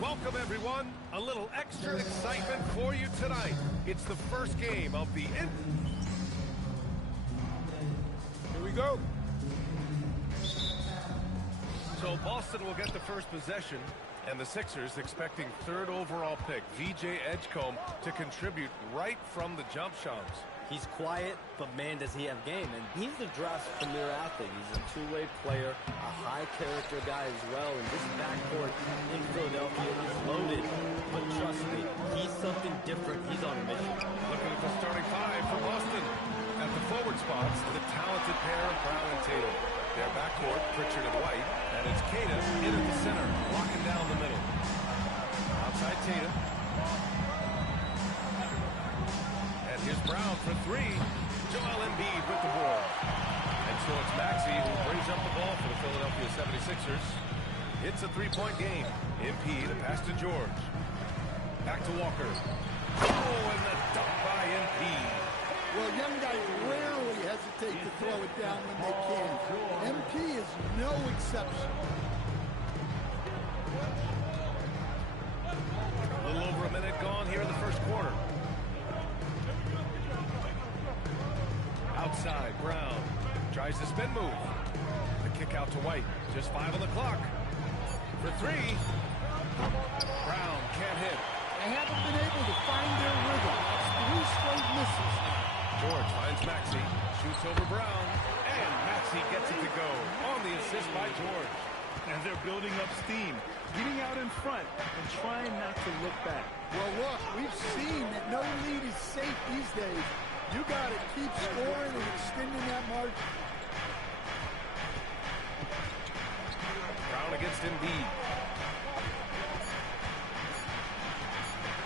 Welcome, everyone. A little extra excitement for you tonight. It's the first game of the... Here we go. So Boston will get the first possession, and the Sixers expecting third overall pick, VJ Edgecombe, to contribute right from the jump shots. He's quiet, but man, does he have game. And he's the draft's premier athlete. He's a two-way player, a high-character guy as well. And this backcourt in Philadelphia is loaded. But trust me, he's something different. He's on a mission. Looking at the starting five for Boston. At the forward spots, the talented pair of Brown and Tatum. Their backcourt, Pritchard and White. And it's Tatum in at the center, locking down the middle. Outside Tatum. Here's Brown for three. Joel Embiid with the ball. And so it's Maxey who brings up the ball for the Philadelphia 76ers. It's a three-point game. Embiid, a pass to George. Back to Walker. Oh, and the dunk by Embiid. Well, young guys rarely hesitate to throw it down when they can. MP is no exception. A little over a minute gone here in the first quarter. Outside, Brown tries the spin move. The kick out to White. Just 5 on the clock. For three. Brown can't hit. They haven't been able to find their rhythm. It's 3 straight misses. George finds Maxey. Shoots over Brown. And Maxey gets it to go. On the assist by George. And they're building up steam. Getting out in front and trying not to look back. Well, look, we've seen that no lead is safe these days. You got to keep scoring and extending that margin. Brown against Embiid.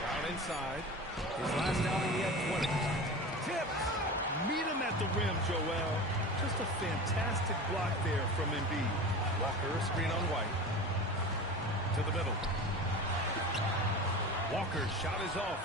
Brown inside. His last outing, he had 20. Tipped. Meet him at the rim, Joel. Just a fantastic block there from Embiid. Walker, screen on White. To the middle. Walker's shot is off.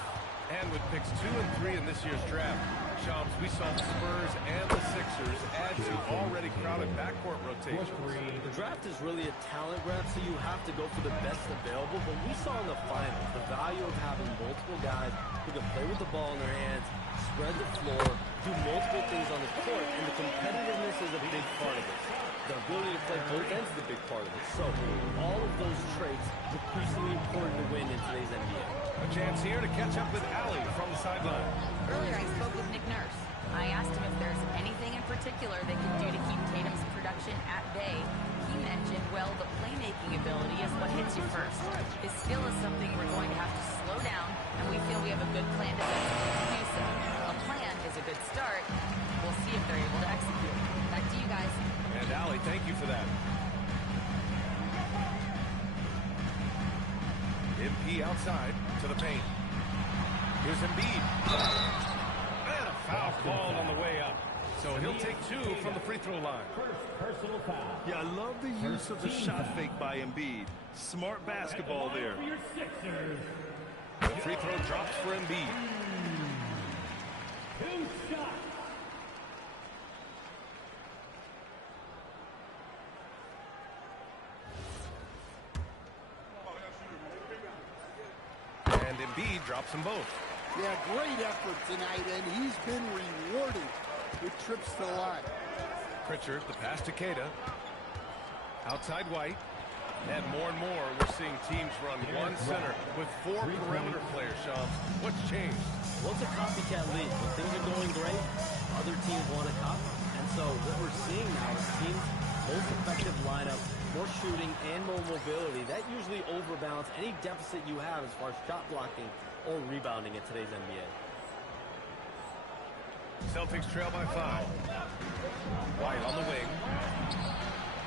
And with picks 2 and 3 in this year's draft, Shams, we saw the Spurs and the Sixers add to already crowded backcourt rotation. The draft is really a talent grab, so you have to go for the best available. But we saw in the finals the value of having multiple guys who can play with the ball in their hands, spread the floor, do multiple things on the court, and the competitiveness is a big part of it. The ability to play both ends is a big part of it. So all of those traits are increasingly important to win in today's NBA. A chance here to catch up with Allie from the sideline. Earlier I spoke with Nick Nurse. I asked him if there's anything in particular they can do to keep Tatum's production at bay. He mentioned, well, the playmaking ability is what hits you first. His skill is something we're going to have to slow down, and we feel we have a good plan to do so. A plan is a good start. We'll see if they're able to execute. Back to you guys. And Allie, thank you for that. MP outside to the paint. Here's Embiid. And a foul called on the way up. So he'll take 2 from the free throw line. Yeah, I love the use of the shot fake by Embiid. Smart basketball there. The free throw drops for Embiid. And Embiid drops them both. Yeah, great effort tonight, and he's been rewarded with trips to the line. Pritchard, the pass to Queta. Outside White. And more, we're seeing teams run one center with 4 perimeter players, Sean. What's changed? Well, it's a copycat league. When things are going great, other teams want to copy. And so what we're seeing now is teams, most effective lineups, more shooting and more mobility. That usually overbalances any deficit you have as far as shot blocking or rebounding in today's NBA. Celtics trail by 5. White on the wing.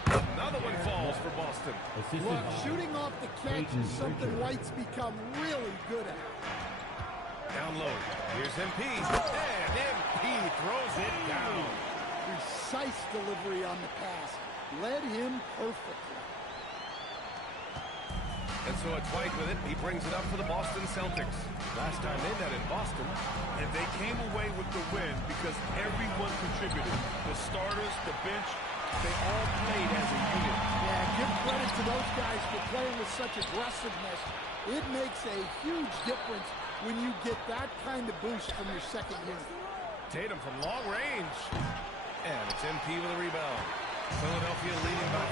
Another one falls for Boston. Look, shooting off the catch is something White's become really good at. Down low. Here's MP. And MP throws it down. Precise delivery on the pass. Led him perfectly. And so it's White with it. He brings it up for the Boston Celtics. Last time they met in Boston. And they came away with the win because everyone contributed. The starters, the bench, they all played as a unit. Yeah, give credit to those guys for playing with such aggressiveness. It makes a huge difference when you get that kind of boost from your second unit. Tatum from long range. And it's MP with a rebound. Philadelphia leading by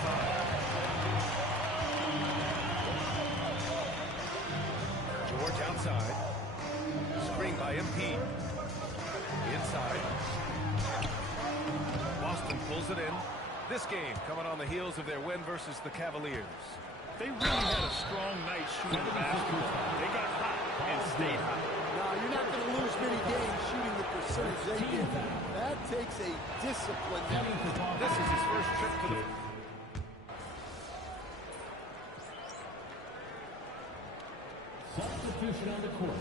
5. George outside. Screen by MP. Inside. Boston pulls it in. This game coming on the heels of their win versus the Cavaliers. They really had a strong night shooting the basketball. They got hot and stayed hot. No, you're not going to lose many games shooting the percentage they did. That takes a discipline. This is his first trip to the... Substitution on the court.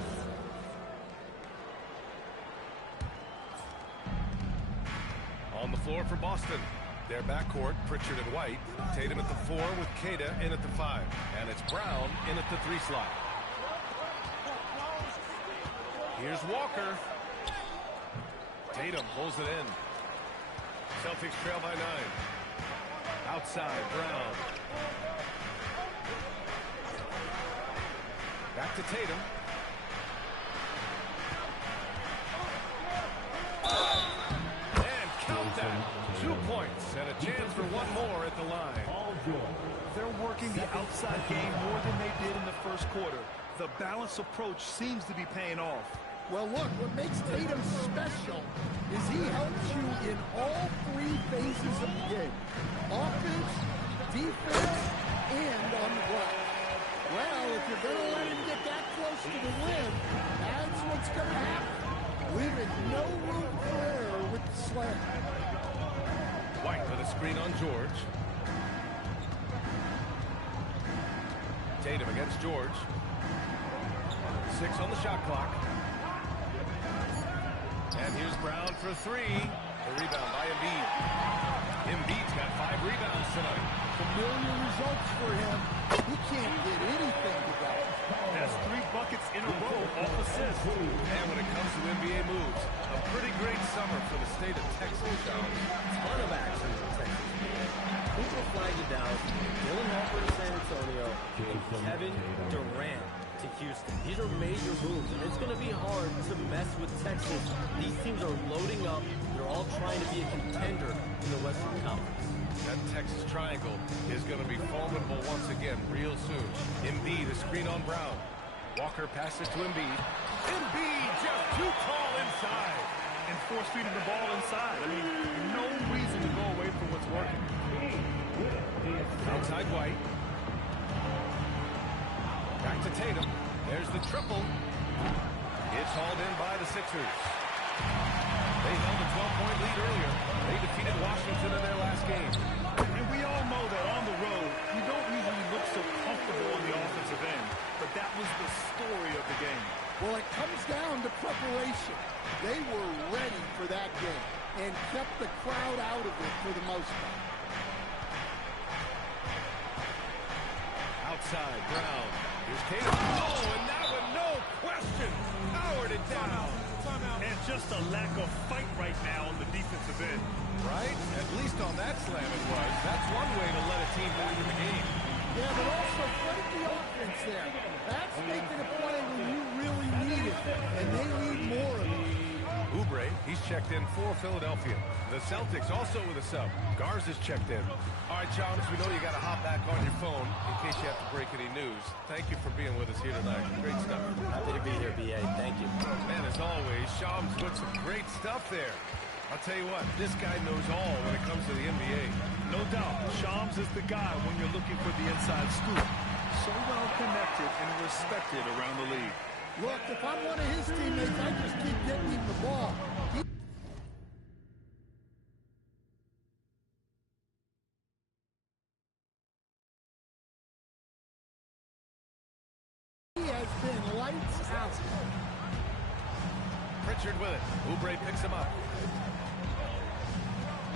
On the floor for Boston. Their backcourt, Pritchard and White. Tatum at the 4 with Queta in at the 5. And it's Brown in at the 3 slot. Here's Walker. Tatum pulls it in. Celtics trail by 9. Outside, Brown. Back to Tatum. And count that. 2 points and a chance for one more at the line. They're working the outside game more than they did in the first quarter. The balanced approach seems to be paying off. Well, look, what makes Tatum special is he helps you in all 3 phases of the game. Offense, defense, and on the block. Well, if you're going to let him get that close to the rim, that's what's going to happen. Leaving no room for error with the slam. White with a screen on George. Tatum against George. 6 on the shot clock. And here's Brown for 3. The rebound by Embiid. Embiid's got 5 rebounds tonight. Familiar results for him. He can't get anything to that. That's 3 buckets in a row off assists. And when it comes to NBA moves, a pretty great summer for the state of Texas, Sean. Ton of action in Texas. Cooper flagged to Dallas, Dylan Harper to San Antonio, and Kevin Durant to Houston. These are major moves, and it's going to be hard to mess with Texas. These teams are loading up. They're all trying to be a contender in the Western Conference. That Texas triangle is going to be formidable once again real soon. Embiid, a screen on Brown. Walker passes to Embiid. Embiid just too tall inside. And force-feeding the ball inside. I mean, no reason to go away from what's working. Outside White. Back to Tatum. There's the triple. It's hauled in by the Sixers. They held a 12-point lead earlier. They defeated Washington in their last game. And we all know that on the road, you don't usually look so comfortable on the offensive end. But that was the story of the game. Well, it comes down to preparation. They were ready ready for that game and kept the crowd out of it for the most part. Outside, Brown. Here's Tatum. Oh, and that one, no question, powered it down. And just a lack of fight right now on the defensive end. Right? At least on that slam it was. That's one way to let a team back in the game. Yeah, but also credit the offense there. That's making a play when you really need it, and they need more of it. Oubre, he's checked in for Philadelphia. The Celtics also with a sub. Garza's checked in. All right, Chums, we know you got to hop back on your phone in case you have to break any news. Thank you for being with us here tonight. Great stuff. Happy to be here, B.A. Thank you. Man, as always, Shams with some great stuff there. I'll tell you what, this guy knows all when it comes to the NBA. No doubt, Shams is the guy when you're looking for the inside scoop. So well connected and respected around the league. Look, if I'm one of his teammates, I just keep getting him the ball. He has been lights out. Pritchard with it. Oubre picks him up.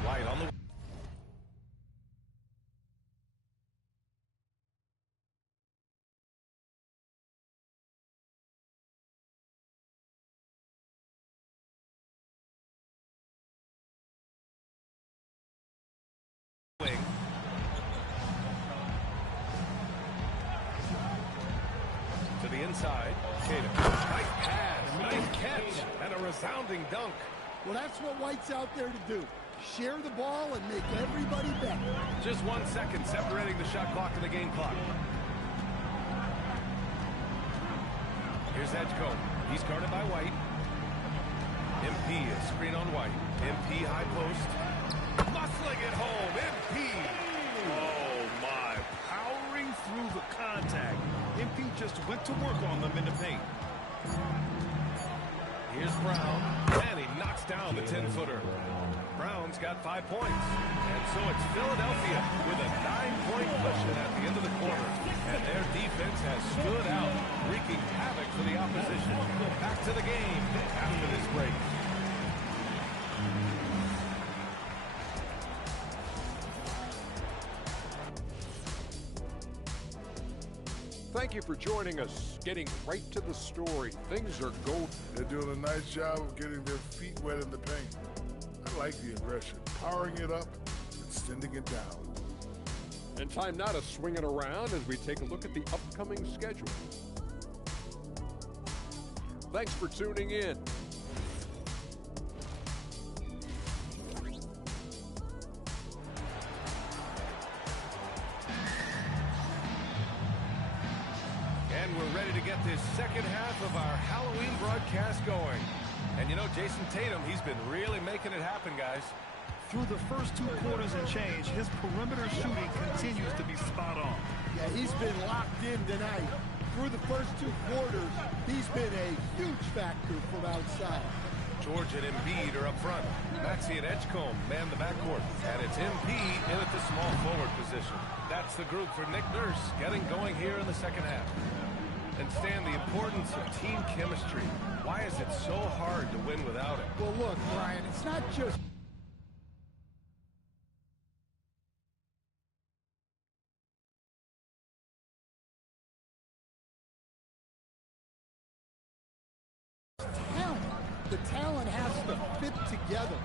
White on the wing. To the inside. Tatum. Nice pass. Nice catch. And a resounding dunk. Well, that's what White's out there to do. Share the ball and make everybody better. Just 1 second separating the shot clock and the game clock. Here's Edgecombe. He's guarded by White. MP is screen on White. MP high post. Muscling it home. MP. Oh, my. Powering through the contact. MP just went to work on them in the paint. Here's Brown. And he knocks down the 10-footer. Brown's got 5 points. And so it's Philadelphia with a 9-point cushion at the end of the quarter. And their defense has stood out, wreaking havoc for the opposition. Back to the game after this break. Thank you for joining us. Getting right to the story. Things are gold. They're doing a nice job of getting their feet wet in the paint. I like the aggression, powering it up and sending it down. And time now to swing it around as we take a look at the upcoming schedule. Thanks for tuning in. And we're ready to get this second half of our Halloween broadcast going. And you know, Jason Tatum, he's been really making it happen, guys. Through the first 2 quarters and change, his perimeter shooting continues to be spot on. Yeah, he's been locked in tonight. Through the first 2 quarters, he's been a huge factor from outside. George and Embiid are up front. Maxey and Edgecombe man the backcourt. And it's MP in at the small forward position. That's the group for Nick Nurse getting going here in the second half. And Stan, the importance of team chemistry. Why is it so hard to win without it? Well, look, Brian, it's not just talent. The talent has to fit together.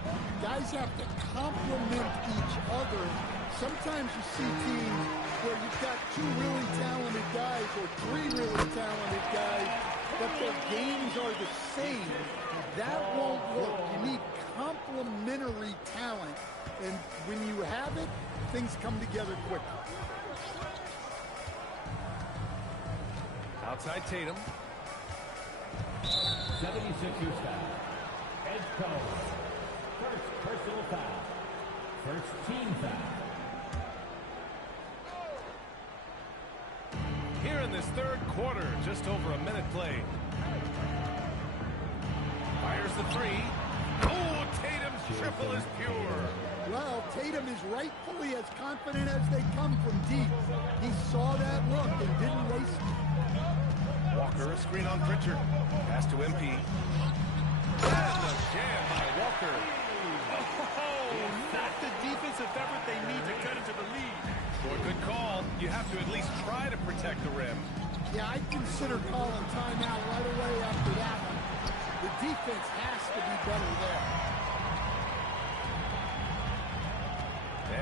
Guys have to complement each other. Sometimes you see teams where you've got 2 really talented guys or 3 really talented guys, but their games are the same. That won't work. You need complementary talent, and when you have it, things come together quickly. Outside Tatum. 76ers foul. Edgecombe. First personal foul. First team foul. Here in this third quarter, just over a minute played. Fires the 3. Oh, Tatum's triple is pure. Well, Tatum is rightfully as confident as they come from deep. He saw that look and didn't waste it. Walker, a screen on Pritchard. Pass to MP. And the jam by Walker. Not the defensive effort they need to cut into the lead. For a good call, you have to at least try to protect the rim. Yeah, I'd consider calling timeout right away after that one. The defense has to be better there.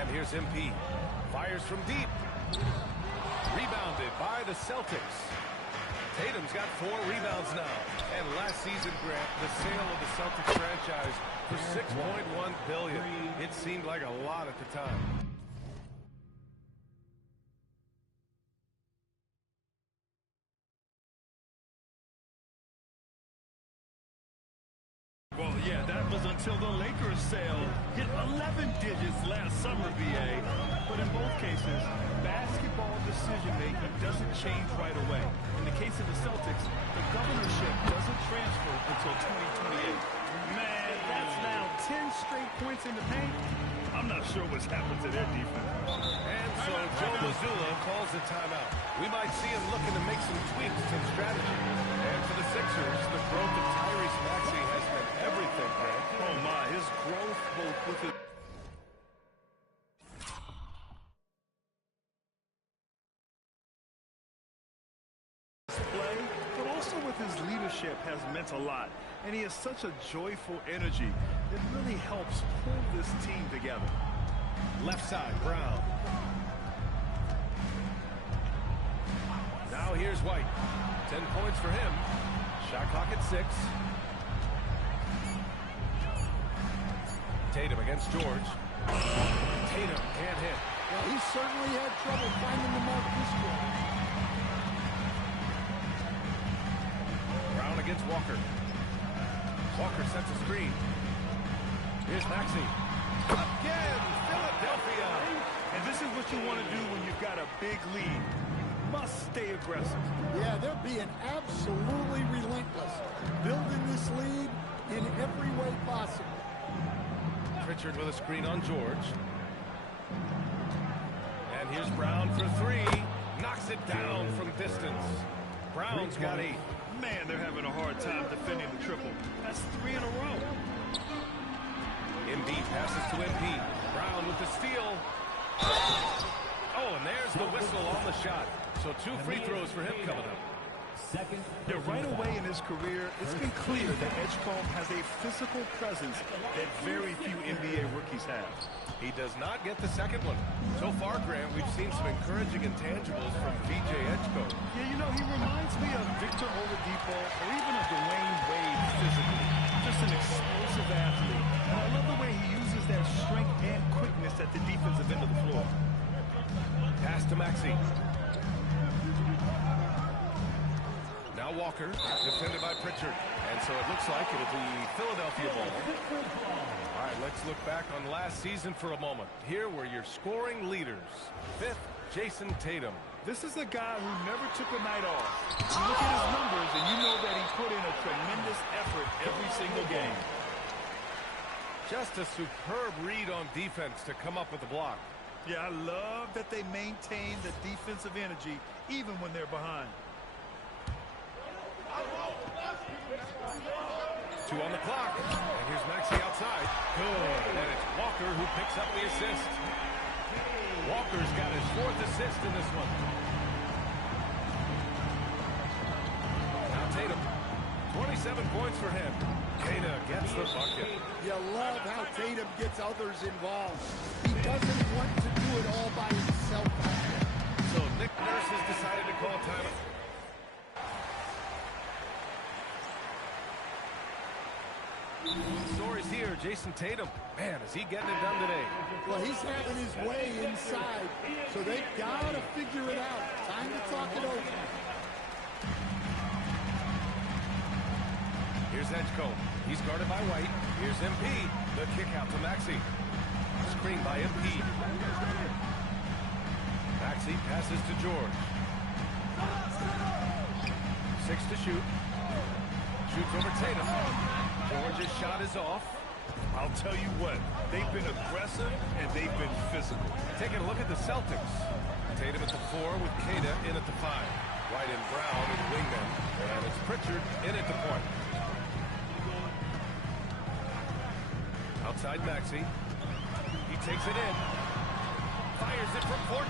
And here's MP. Fires from deep. Rebounded by the Celtics. Tatum's got 4 rebounds now. And last season, Grant, the sale of the Celtics franchise for $6.1 billion. It seemed like a lot at the time. Well, yeah, that was until the Lakers sale hit 11 digits last summer, BA. But in both cases, basketball decision-making doesn't change right away. In the case of the Celtics, the governorship doesn't transfer until 2028. Man, that's now 10 straight points in the paint. I'm not sure what's happened to their defense. And so Joe Mazzulla calls a timeout. We might see him looking to make some tweaks to the strategy. And for the Sixers, the growth of Tyrese Maxey has been everything, man. Oh, my, his growth both with his... play, but also with his leadership has meant a lot. And he has such a joyful energy that really helps pull this team together. Left side, Brown. Now here's White. 10 points for him. Shot clock at 6. Tatum against George. Tatum can't hit. Well, he certainly had trouble finding the mark this year. Brown against Walker. Walker sets a screen. Here's Maxey. Again, Philadelphia. And this is what you want to do when you've got a big lead. You must stay aggressive. Yeah, they're being absolutely relentless, building this lead in every way possible. Pritchard with a screen on George. And here's Brown for 3. Knocks it down from distance. Brown's got 8. Man, they're having a hard time defending the triple. That's 3 in a row. Embiid passes to MP. Brown with the steal. Oh, and there's the whistle on the shot. So 2 free throws for him coming up. Yeah, right away in his career, it's been clear that Edgecombe has a physical presence that very few NBA rookies have. He does not get the second one. So far, Grant, we've seen some encouraging intangibles from VJ Edgecombe. Yeah, you know, he reminds me of Victor Oladipo or even of Dwayne Wade physically. Just an explosive athlete. And I love the way he uses that strength and quickness at the defensive end of the floor. Pass to Maxey. Now Walker, defended by Pritchard. And so it looks like it'll be Philadelphia ball. All right, let's look back on last season for a moment. Here were your scoring leaders. 5th, Jason Tatum. This is a guy who never took a night off. You look at his numbers and you know that he put in a tremendous effort every single game. Just a superb read on defense to come up with the block. Yeah, I love that they maintain the defensive energy even when they're behind. 2 on the clock. And here's Maxey outside. Good. And it's Walker who picks up the assist. Walker's got his 4th assist in this one. Now Tatum. 27 points for him. Tatum gets the bucket. You love how Tatum gets others involved. He doesn't want to do it all by himself. So Nick Nurse has decided to call timeout. The story's here. Jason Tatum. Man, is he getting it done today? Well, he's having his way inside, so they've got to figure it out. Time to talk it over. Here's Edgecombe. He's guarded by White. Here's MP. The kick out to Maxey. Screen by MP. Maxey passes to George. 6 to shoot. Shoots over Tatum. George's shot is off. I'll tell you what, they've been aggressive and they've been physical. Taking a look at the Celtics. Tatum at the 4 with Kata in at the 5. White and Brown in wingmen. And it's Pritchard in at the point. Outside Maxey. He takes it in. Fires it from 14.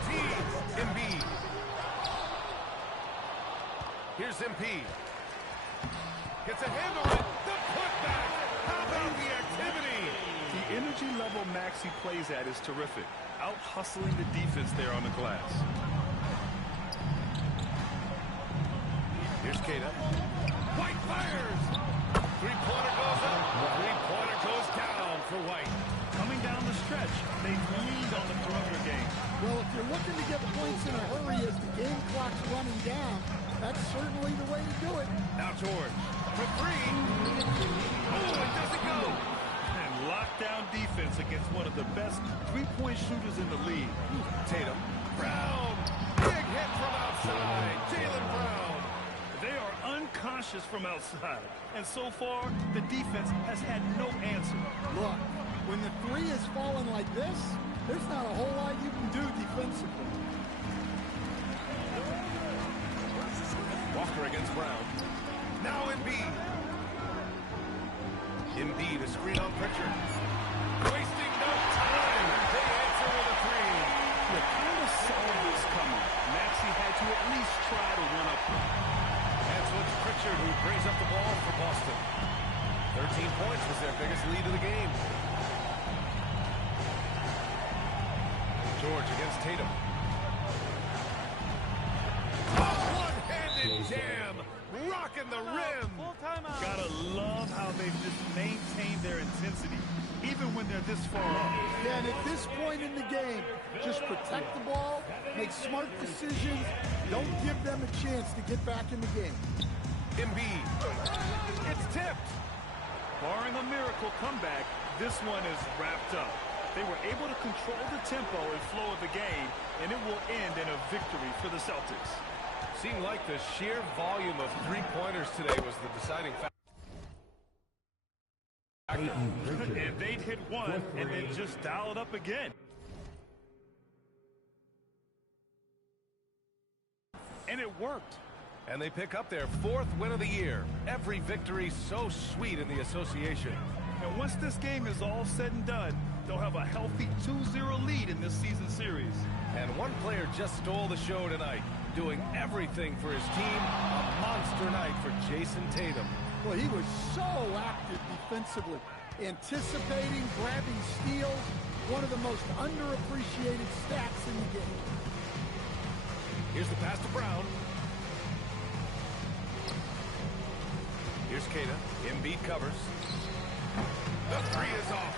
Embiid. Here's Embiid. Gets a handle on it. The putback. How about the activity? The energy level Maxey plays at is terrific. Out hustling the defense there on the glass. Here's Kata. White fires. Three-pointer goes up. Three-pointer goes down for White. Coming down the stretch, they lead on the perimeter game. Well, if you're looking to get points in a hurry as the game clock's running down, that's certainly the way to do it. Now George for three. Oh, it doesn't go. And lockdown defense against one of the best three-point shooters in the league. Tatum. Brown. Big hit from outside. Jaylen Brown. They are unconscious from outside. And so far, the defense has had no answer. Look, when the three is falling like this, there's not a whole lot you can do defensively. Walker against Brown. Now Embiid. Embiid, a screen on Pritchard. Wasting no time. They answer with a three. You kind of saw this coming. Maxey had to at least try to run up them. And so it's Pritchard who brings up the ball for Boston. 13 points was their biggest lead of the game. George against Tatum. One-handed jam. Rocking the rim. Gotta love how they've just maintained their intensity, even when they're this far off. Yeah, and at this point in the game, just protect the ball, make smart decisions, don't give them a chance to get back in the game. Embiid. It's tipped. Barring a miracle comeback, this one is wrapped up. They were able to control the tempo and flow of the game, and it will end in a victory for the Celtics. Seemed like the sheer volume of three-pointers today was the deciding factor. And they'd hit one and then just dial it up again. And it worked. And they pick up their fourth win of the year. Every victory so sweet in the association. And once this game is all said and done, they'll have a healthy 2-0 lead in this season series. And one player just stole the show tonight, doing everything for his team. A monster night for Jason Tatum. Well, he was so active defensively, anticipating, grabbing steals, one of the most underappreciated stats in the game. Here's the pass to Brown. Here's Kata. Embiid covers. The three is off.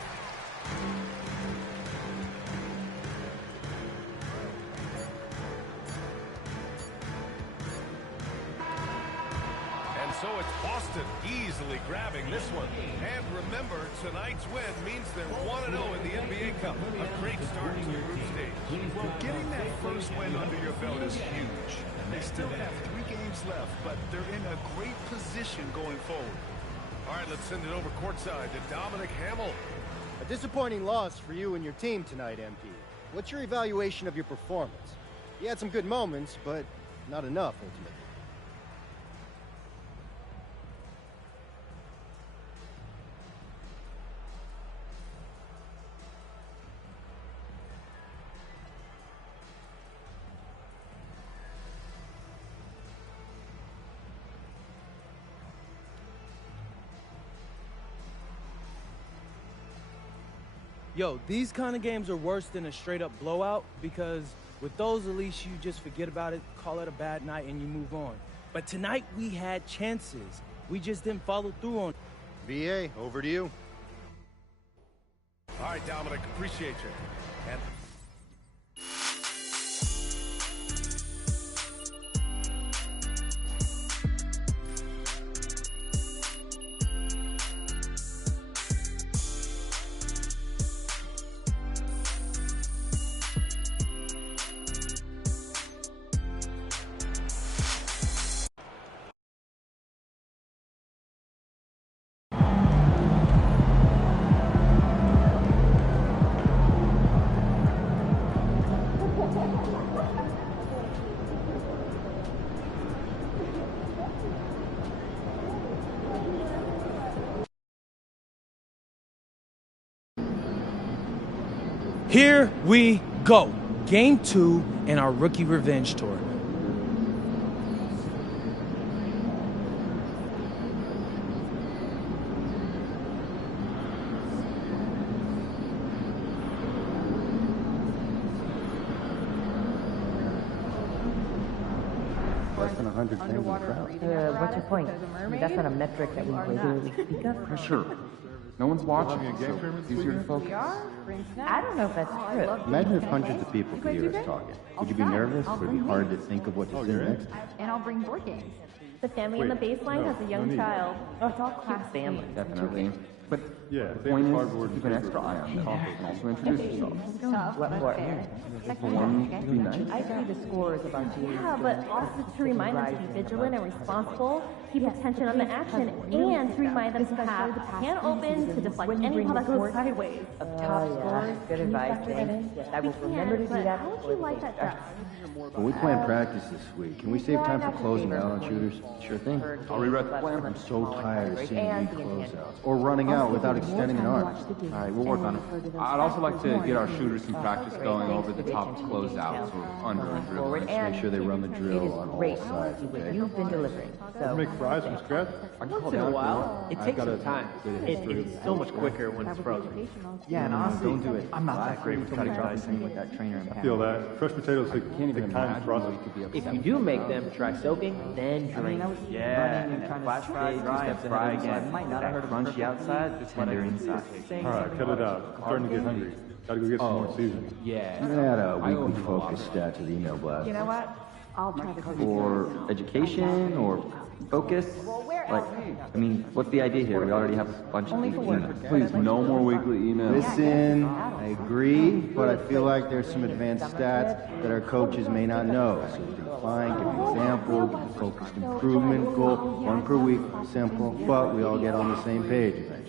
And so it's Boston easily grabbing this one. And remember, tonight's win means they're 1-0 in the NBA Cup. A great start to the group stage. Well, getting that first win under your belt is huge. They still have 3 games left, but they're in a great position going forward. All right, let's send it over courtside to Dominic Hamill. A disappointing loss for you and your team tonight, MP. What's your evaluation of your performance? You had some good moments, but not enough, ultimately. Yo, these kind of games are worse than a straight-up blowout because with those, at least you just forget about it, call it a bad night, and you move on. But tonight, we had chances. We just didn't follow through on it. VA, over to you. All right, Dominic, appreciate you. And Here we go. Game 2 in our rookie revenge tour. Less than 100 fans in the crowd. What's your point? That's not a metric that we regularly speak of. For sure. No one's watching, so it's easier to focus. I don't know if that's true. Imagine if hundreds of people could hear us talking. Would you be nervous? Would it be hard to think of what to say next? And I'll bring board games. The family on the baseline has a young child. Oh, it's all class family. Definitely. But the point is, keep an extra eye on them and also introduce yourself. What for? For one, be nice. I see the scores about you. Yeah, but also to remind them to be vigilant and responsible, keep attention on the action, and to remind them to have a can open to deflect any ball that goes sideways. Of top scores, good advice, thanks. Yes, I will remember to do that. How would you like that done? Well, we plan practice this week. Can we save time for closing out on shooters? Sure thing. I'll rewrite the plan. I'm so tired of seeing weak closeouts. Or running out without extending an arm. All right, we'll work on it. I'd also like to get our shooters some practice going over the top closeouts or under and dribbles. Make sure they run the drill on all sides, okay? You've been delivering. So Make fries from scratch? Once in a while, it takes some time. It's so much quicker when it's frozen. Yeah, and honestly, don't do it. I'm not that great with cutting dicing with that trainer. I feel that. Fresh potatoes take time to process. If you do make them, try soaking, then drain. Yeah, and then flash fry, dry, and fry again. Might not have heard crunchy outside, tender inside. All right, cut it out. I'm starting to get hungry. Gotta go get some more seasoning. Yeah. I'm gonna add a weekly focus stat to the email blast. You know what? I'll try to Or education, or focus. Like, I mean, what's the idea here? We already have a bunch of emails. Please, no more weekly emails. Listen, I agree, but I feel like there's some advanced stats that our coaches may not know. So define, give an example, give a focused improvement goal, 1 per week, simple, but we all get on the same page eventually.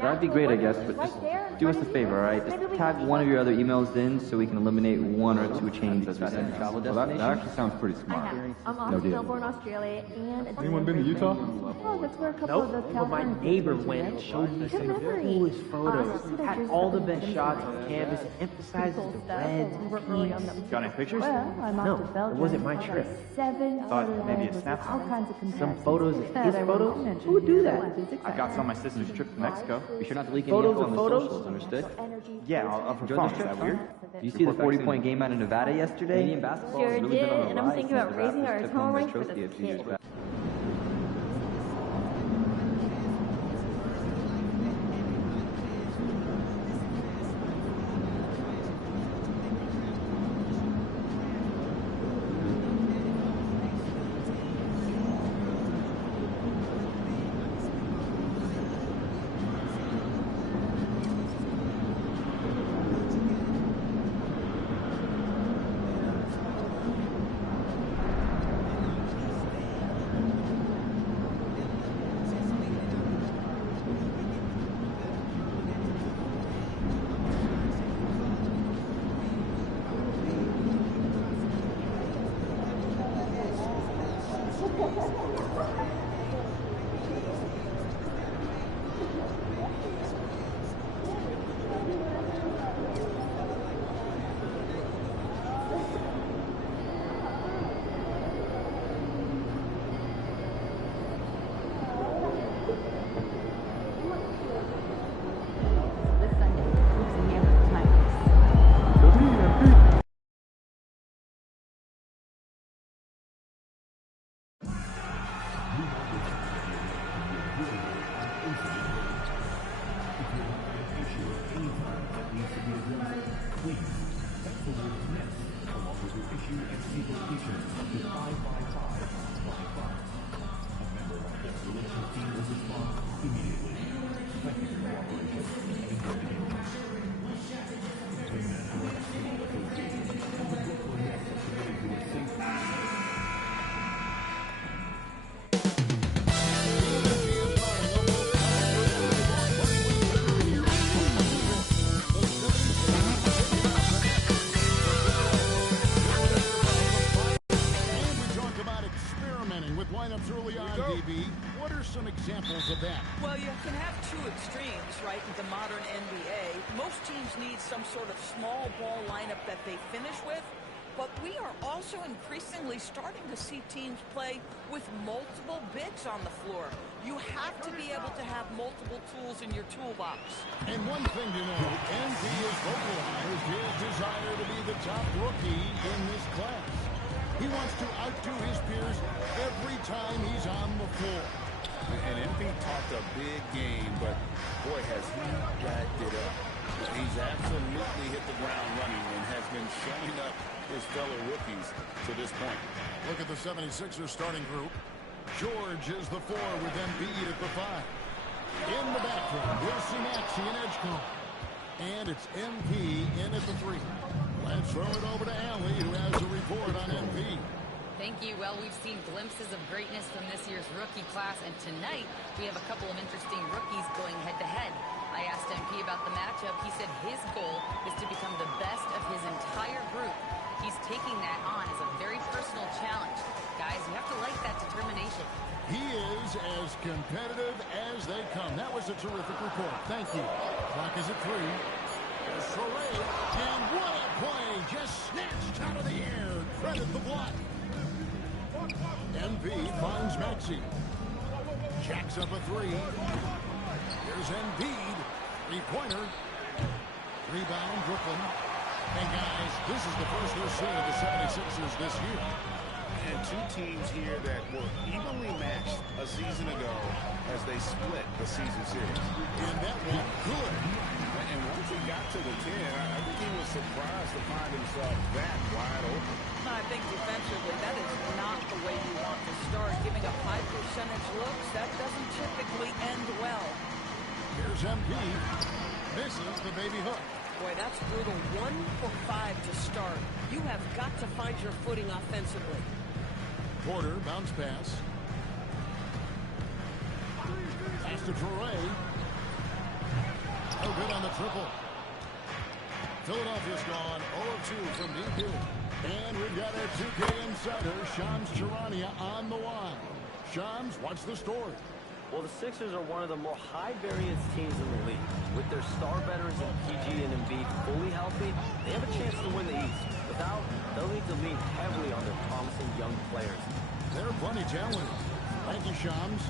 That'd be great, I guess, but just do us a favor, all right? Just tag one of your other emails in so we can eliminate 1 or 2 chains as we send travel destinations. That actually sounds pretty smart. I'm off to Melbourne, Australia, and Anyone been to Utah? Oh, that's where a couple of the Nope, but my neighbor went and showed me some of the coolest photos. Had all the best shots on canvas, emphasized the red, teams. Got any pictures? No, it wasn't my trip. Thought maybe a snap. all kinds of Some photos of his photos? Who would do that? I got some of my sister's trip to Mexico. Be sure not to leak any Photos info of on the photos? socials, understood? Yeah, I'll Enjoy this trip, weird? Do you see the 40-point game out in Nevada yesterday? Canadian basketball Sure has really been on did, the and I'm rise thinking since about the raising Raptors our took home tolerance their for trophy this a few years kid. back. lineups early on, DB. What are some examples of that? Well, you can have 2 of extremes, right, in the modern NBA. Most teams need some sort of small ball lineup that they finish with, but we are also increasingly starting to see teams play with multiple bigs on the floor. You have to be able to have multiple tools in your toolbox. And one thing to note, NP has vocalized his desire to be the top rookie in this class. He wants to outdo his peers every time he's on the floor. And NP talked a big game, but boy, has he backed it up. He's absolutely hit the ground running and has been showing up his fellow rookies to this point. Look at the 76ers starting group. George is the 4 with Embiid at the 5. In the background, we'll see Maxey and Edgecombe. And it's MP in at the 3. Let's throw it over to Allie, who has a report on MP. Thank you. Well, we've seen glimpses of greatness from this year's rookie class, and tonight we have a couple of interesting rookies going head-to-head. I asked MP about the matchup. He said his goal is to become the best of his entire group. He's taking that on as a very personal challenge. Guys, you have to like that determination. He is as competitive as they come. That was a terrific report. Thank you. Clock is at 3. There's Soleil, and what a play! Just snatched out of the air. Credit the block. MP finds Maxey. Jacks up a 3. Here's Embiid. Three-pointer. Rebound, Brooklyn. And guys, this is the first we're seeing of the 76ers this year. And two teams here that were evenly matched a season ago as they split the season series. And that went good. And once he got to the 10, I think he was surprised to find himself that wide open. I think defensively, that is not the way you want to start. Giving up high percentage looks, that doesn't typically end well. Here's MP. Misses the baby hook. Boy, that's brutal. 1 for 5 to start. You have got to find your footing offensively. Porter, bounce pass. Pass to Torrey. No good on the triple. Philadelphia's gone 0-2 from deep here. And we've got a 2K insider, Shams Charania, on the line. Shams, what's the story? Well, the Sixers are one of the more high-variance teams in the league. With their star veterans in PG and Embiid fully healthy, they have a chance to win the East. Without, they'll need to lean heavily on their promising young players. They're plenty talented. Thank you, Shams.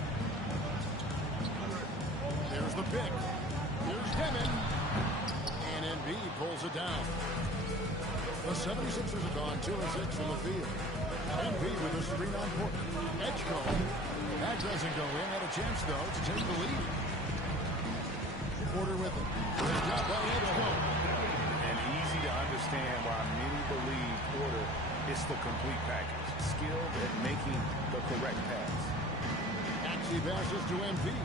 There's the pick. Here's Demon. And Embiid pulls it down. The 76ers have gone 2-6 from the field. Embiid with a screen on Porter. Edgecombe. That doesn't go in. Had a chance, though, to take the lead. Porter with it. Good job by Edgecombe. And easy to understand why many believe Porter is the complete package. Skilled at making the correct pass. Maxey passes to Embiid.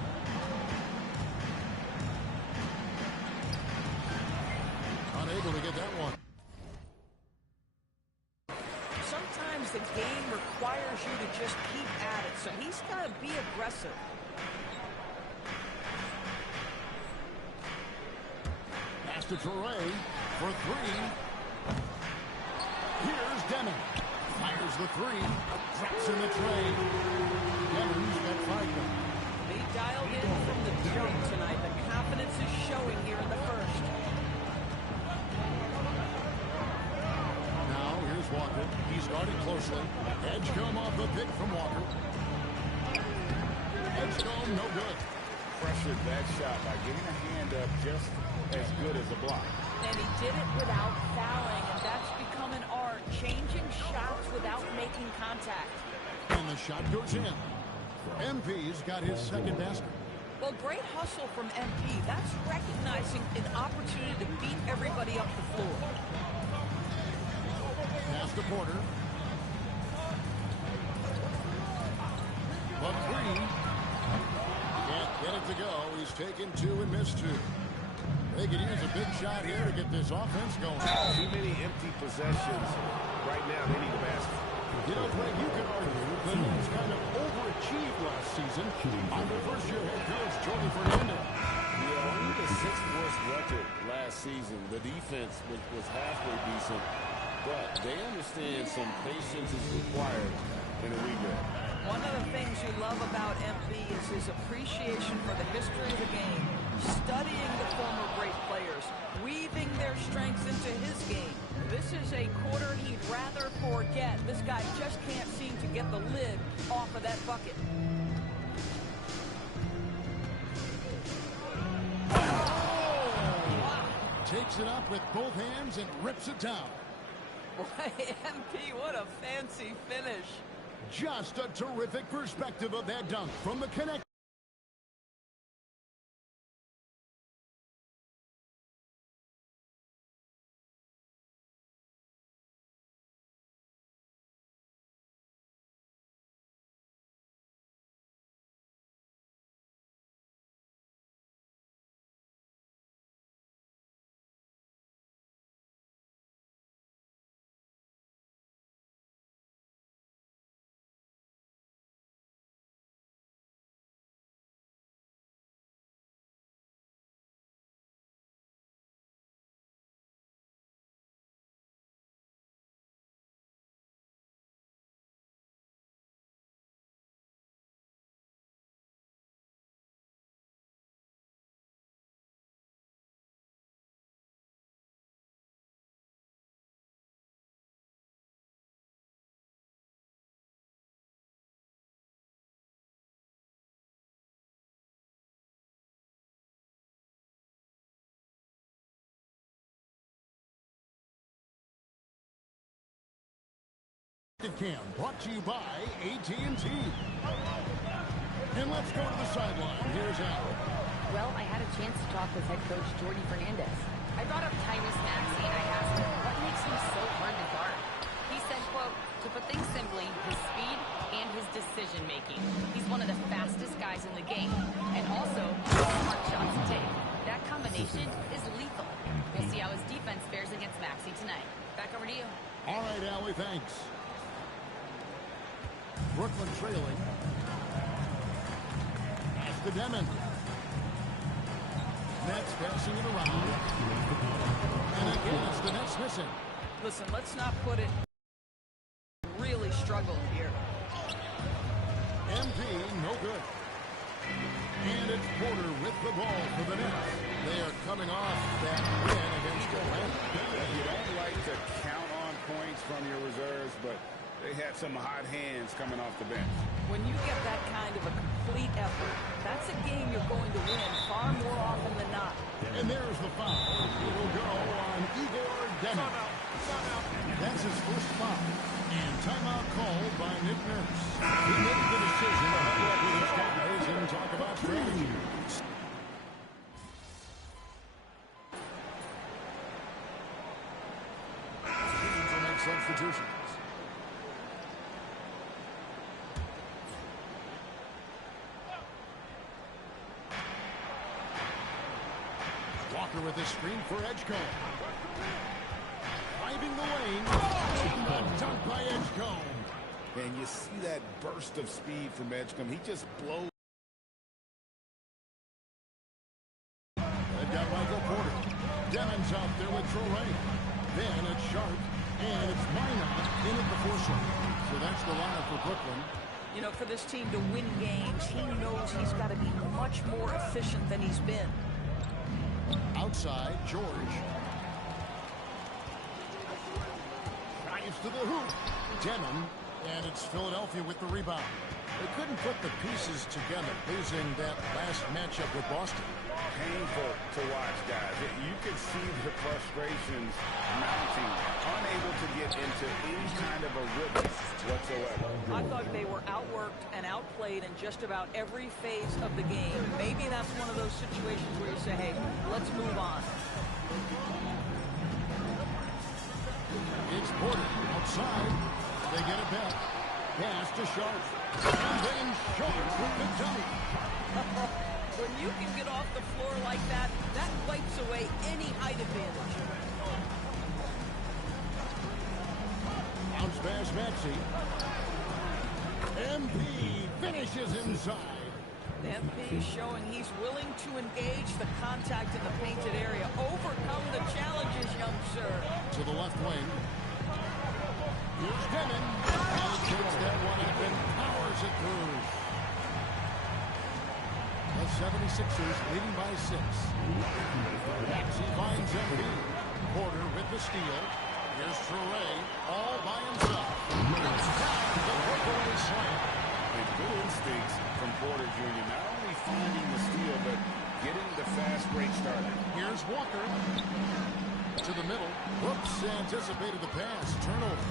Unable to get that one. Sometimes the game requires you to just keep at it, so he's got to be aggressive. Pass to Torrey for 3. Here's Demon. Fires the 3. Drops in the tray. Demon's got 5. He dialed in from the jump tonight. The confidence is showing here in the first. Now here's Walker. He's guarded closely. Edgecombe off the pick from Walker. Edgecombe no good. Pressured that shot by getting a hand up just as good as a block. And he did it without fouling, and that's become an art, changing shots without making contact. And the shot goes in. MP's got his second basket. Well, great hustle from MP. That's recognizing an opportunity to beat everybody up the floor. Pass to Porter. But 3. Can't get it to go. He's taken 2 and missed 2. They could use a big shot here to get this offense going. Too many empty possessions. Right now, they need a basket. You know, Greg, you could argue that he's kind of overachieved last season under first-year head coach Jordan Fernandez. Yeah, only the 6th worst record last season. The defense was halfway decent, but they understand some patience is required in a rebuild. One of the things you love about MP is his appreciation for the history of the game. studying the former great players, weaving their strengths into his game. This is a quarter he'd rather forget. This guy just can't seem to get the lid off of that bucket. Takes it up with both hands and rips it down. Boy, MP, what a fancy finish. Just a terrific perspective of that dunk from the connect. Cam brought to you by AT&T. And let's go to the sideline. Here's Al. Well, I had a chance to talk with head coach Jordy Fernandez. I brought up Tyrese Maxey and I asked him what makes him so hard to guard. He said, quote, to put things simply, his speed and his decision making. He's one of the fastest guys in the game and also smart shots to take. That combination is lethal. We'll see how his defense fares against Maxey tonight. Back over to you. All right, Allie, thanks. Brooklyn trailing. Pass to Demon. Nets passing it around. And again, it's the Nets missing. Listen, let's not put it really struggled here. MP, no good. And it's Porter with the ball for the Nets. They are coming off that win against Atlanta. You don't like to count on points from your reserves, but they had some hot hands coming off the bench. When you get that kind of a complete effort, that's a game you're going to win far more often than not. And there's the foul. It will go on Igor Demon. That's his first foul. And timeout called by Nick Nurse. He made the decision to huddle up with his guys and talk about strategy. Teams will make substitutions. Walker with a screen for Edgecombe. Driving the lane. The dunk by Edgecombe. And you see that burst of speed from Edgecombe. He just blows. They've got Michael Porter. Demon's out there with Traore. Then it's Sharp. And it's Minot in at the foreshore. So that's the lineup for Brooklyn. You know, for this team to win games, he knows he's got to be much more efficient than he's been. Outside, George. Drives to the hoop. Demon. And it's Philadelphia with the rebound. They couldn't put the pieces together, losing that last matchup with Boston. Painful to watch, guys. You could see the frustrations mounting, unable to get into any kind of a rhythm whatsoever. I thought they were outworked and outplayed in just about every phase of the game. Maybe that's one of those situations where you say, hey, let's move on. It's Porter outside. They get it back. Pass to Sharp. And then Sharp with the dunk. When you can get off the floor like that, that wipes away any height advantage. Bounce pass Maxey. MP finishes inside. MP showing he's willing to engage the contact in the painted area. Overcome the challenges, young sir. To the left wing. Here's Demon. And he takes that one up and powers it through. A 76ers leading by 6. Maxey finds Embiid. Porter with the steal. Here's Traore all by himself. Knocks down the breakaway slam. And good instincts from Porter Jr. Not only finding the steal, but getting the fast break started. Here's Walker. To the middle. Brooks anticipated the pass. Turnover.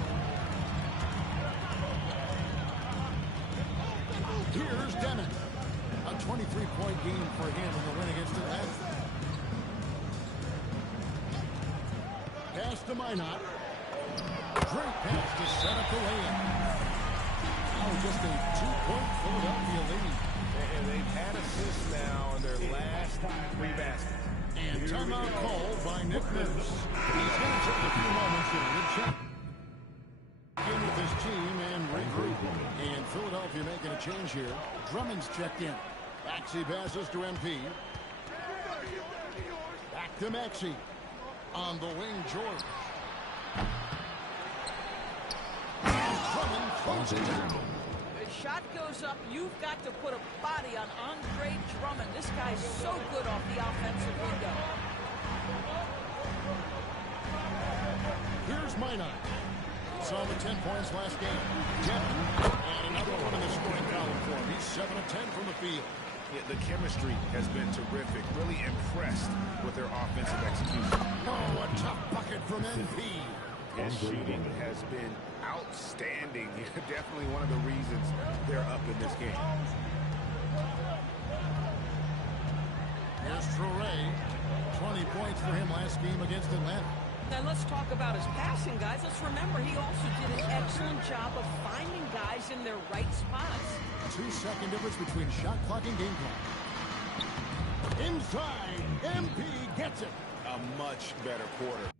Here's Demon. A 23-point game for him in the win against Atlanta. Pass to Minot. Great pass to set up the lane. Oh, just a 2-point Philadelphia lead. And they've had assists now in their last 3 baskets. And timeout called by Nick Nurse. He's going to take a few moments here to check in with his team and regroup. And Philadelphia making a change here. Drummond's checked in. Maxey passes to MP. Back to Maxey. On the wing, George. Drummond closes it down. The shot goes up. You've got to put a body on Andre Drummond. This guy's so good off the offensive window. Here's Minot. Saw him at 10 points last game. Devin, and another one in the scoring column for him. He's 7 of 10 from the field. Yeah, the chemistry has been terrific. Really impressed with their offensive execution. Oh, a tough bucket from NP. His shooting has been outstanding. Definitely one of the reasons they're up in this game. Here's Traore. 20 points for him last game against Atlanta. Now let's talk about his passing, guys. Let's remember he also did an excellent job of finding guys in their right spots. 2-second difference between shot clock and game clock. Inside, MP gets it. A much better quarter.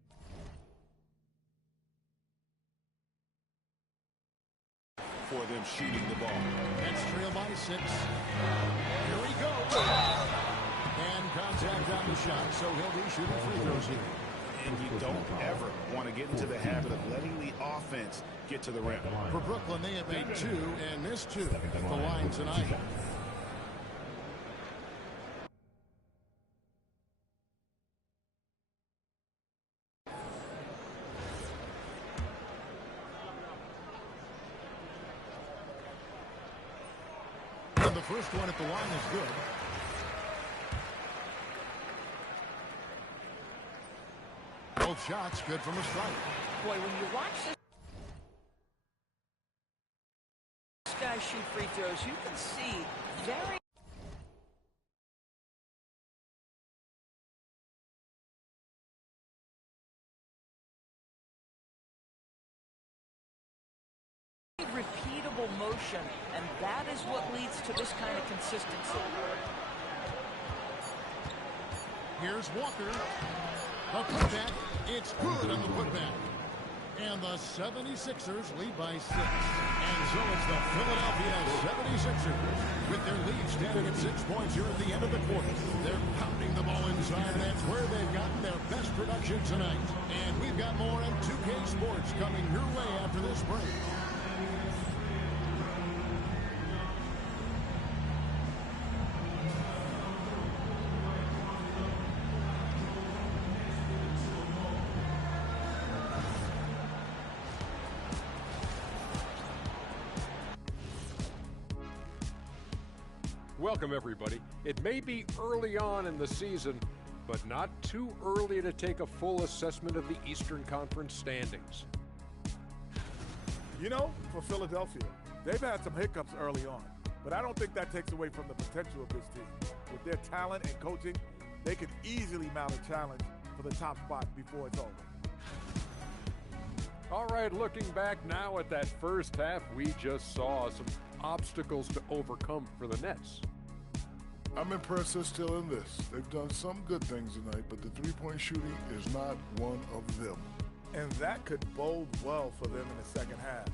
For them shooting the ball. Nets trail by 6. Here we go. And contact on the shot, so he'll be shooting free throws here. And you don't ever want to get into the habit of letting the offense get to the rim. For Brooklyn, they have made 2 and missed 2 at the line tonight. And the first one at the line is good. Both shots good from the strike. Boy, when you watch this guy shoot free throws, you can see very repeatable motion, and that is what leads to this kind of consistency. Here's Walker. The putback, it's good on the putback. And the 76ers lead by 6. And so it's the Philadelphia 76ers with their lead standing at 6 points here at the end of the quarter. They're pounding the ball inside, and that's where they've gotten their best production tonight. And we've got more on 2K Sports coming your way after this break. Welcome, everybody. It may be early on in the season, but not too early to take a full assessment of the Eastern Conference standings. You know, for Philadelphia, they've had some hiccups early on, but I don't think that takes away from the potential of this team. With their talent and coaching, they could easily mount a challenge for the top spot before it's over. All right, looking back now at that first half, we just saw some obstacles to overcome for the Nets. I'm impressed they're still in this. They've done some good things tonight, but the three-point shooting is not one of them. And that could bode well for them in the second half.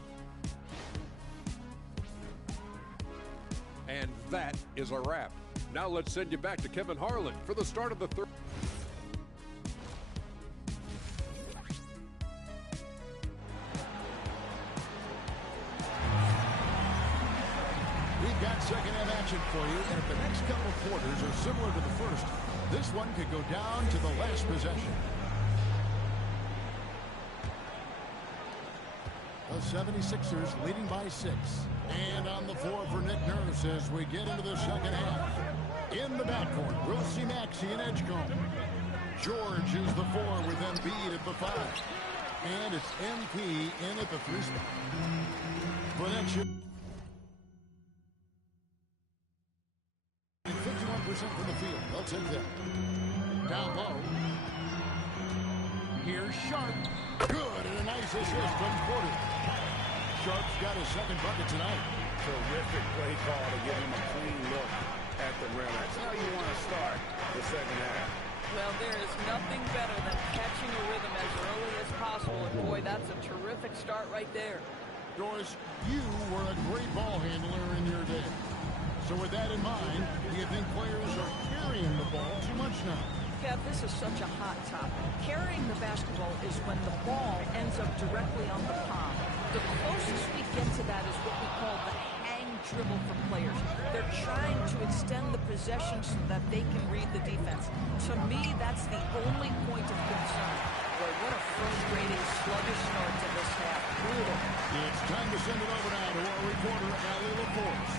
And that is a wrap. Now let's send you back to Kevin Harlan for the start of the third. We've got second half action for you, and if the next couple quarters are similar to the first, this one could go down to the last possession. The 76ers leading by 6. And on the floor for Nick Nurse as we get into the second half. In the backcourt, we'll see Maxey and Edgecombe. George is the 4 with Embiid at the 5. And it's MP in at the 3 spot. For that ship. 51% from the field. They'll take that. Down low. Here's Sharp. Good, and a nice assist from Porter. Sharp's got his second bucket tonight. Terrific play call to give him a clean look at the rim. That's how you want to start the second half. Well, there is nothing better than catching a rhythm as early as possible. And boy, that's a terrific start right there. Doris, you were a great ball handler in your day. So with that in mind, do you think players are carrying the ball too much now? Kev, this is such a hot topic. Carrying the basketball is when the ball ends up directly on the palm. The closest we get to that is what we call the hang dribble for players. They're trying to extend the possession so that they can read the defense. To me, that's the only point of concern. Boy, what a frustrating, sluggish start to this half. Brutal. It's time to send it over now to our reporter, Allie LaForce.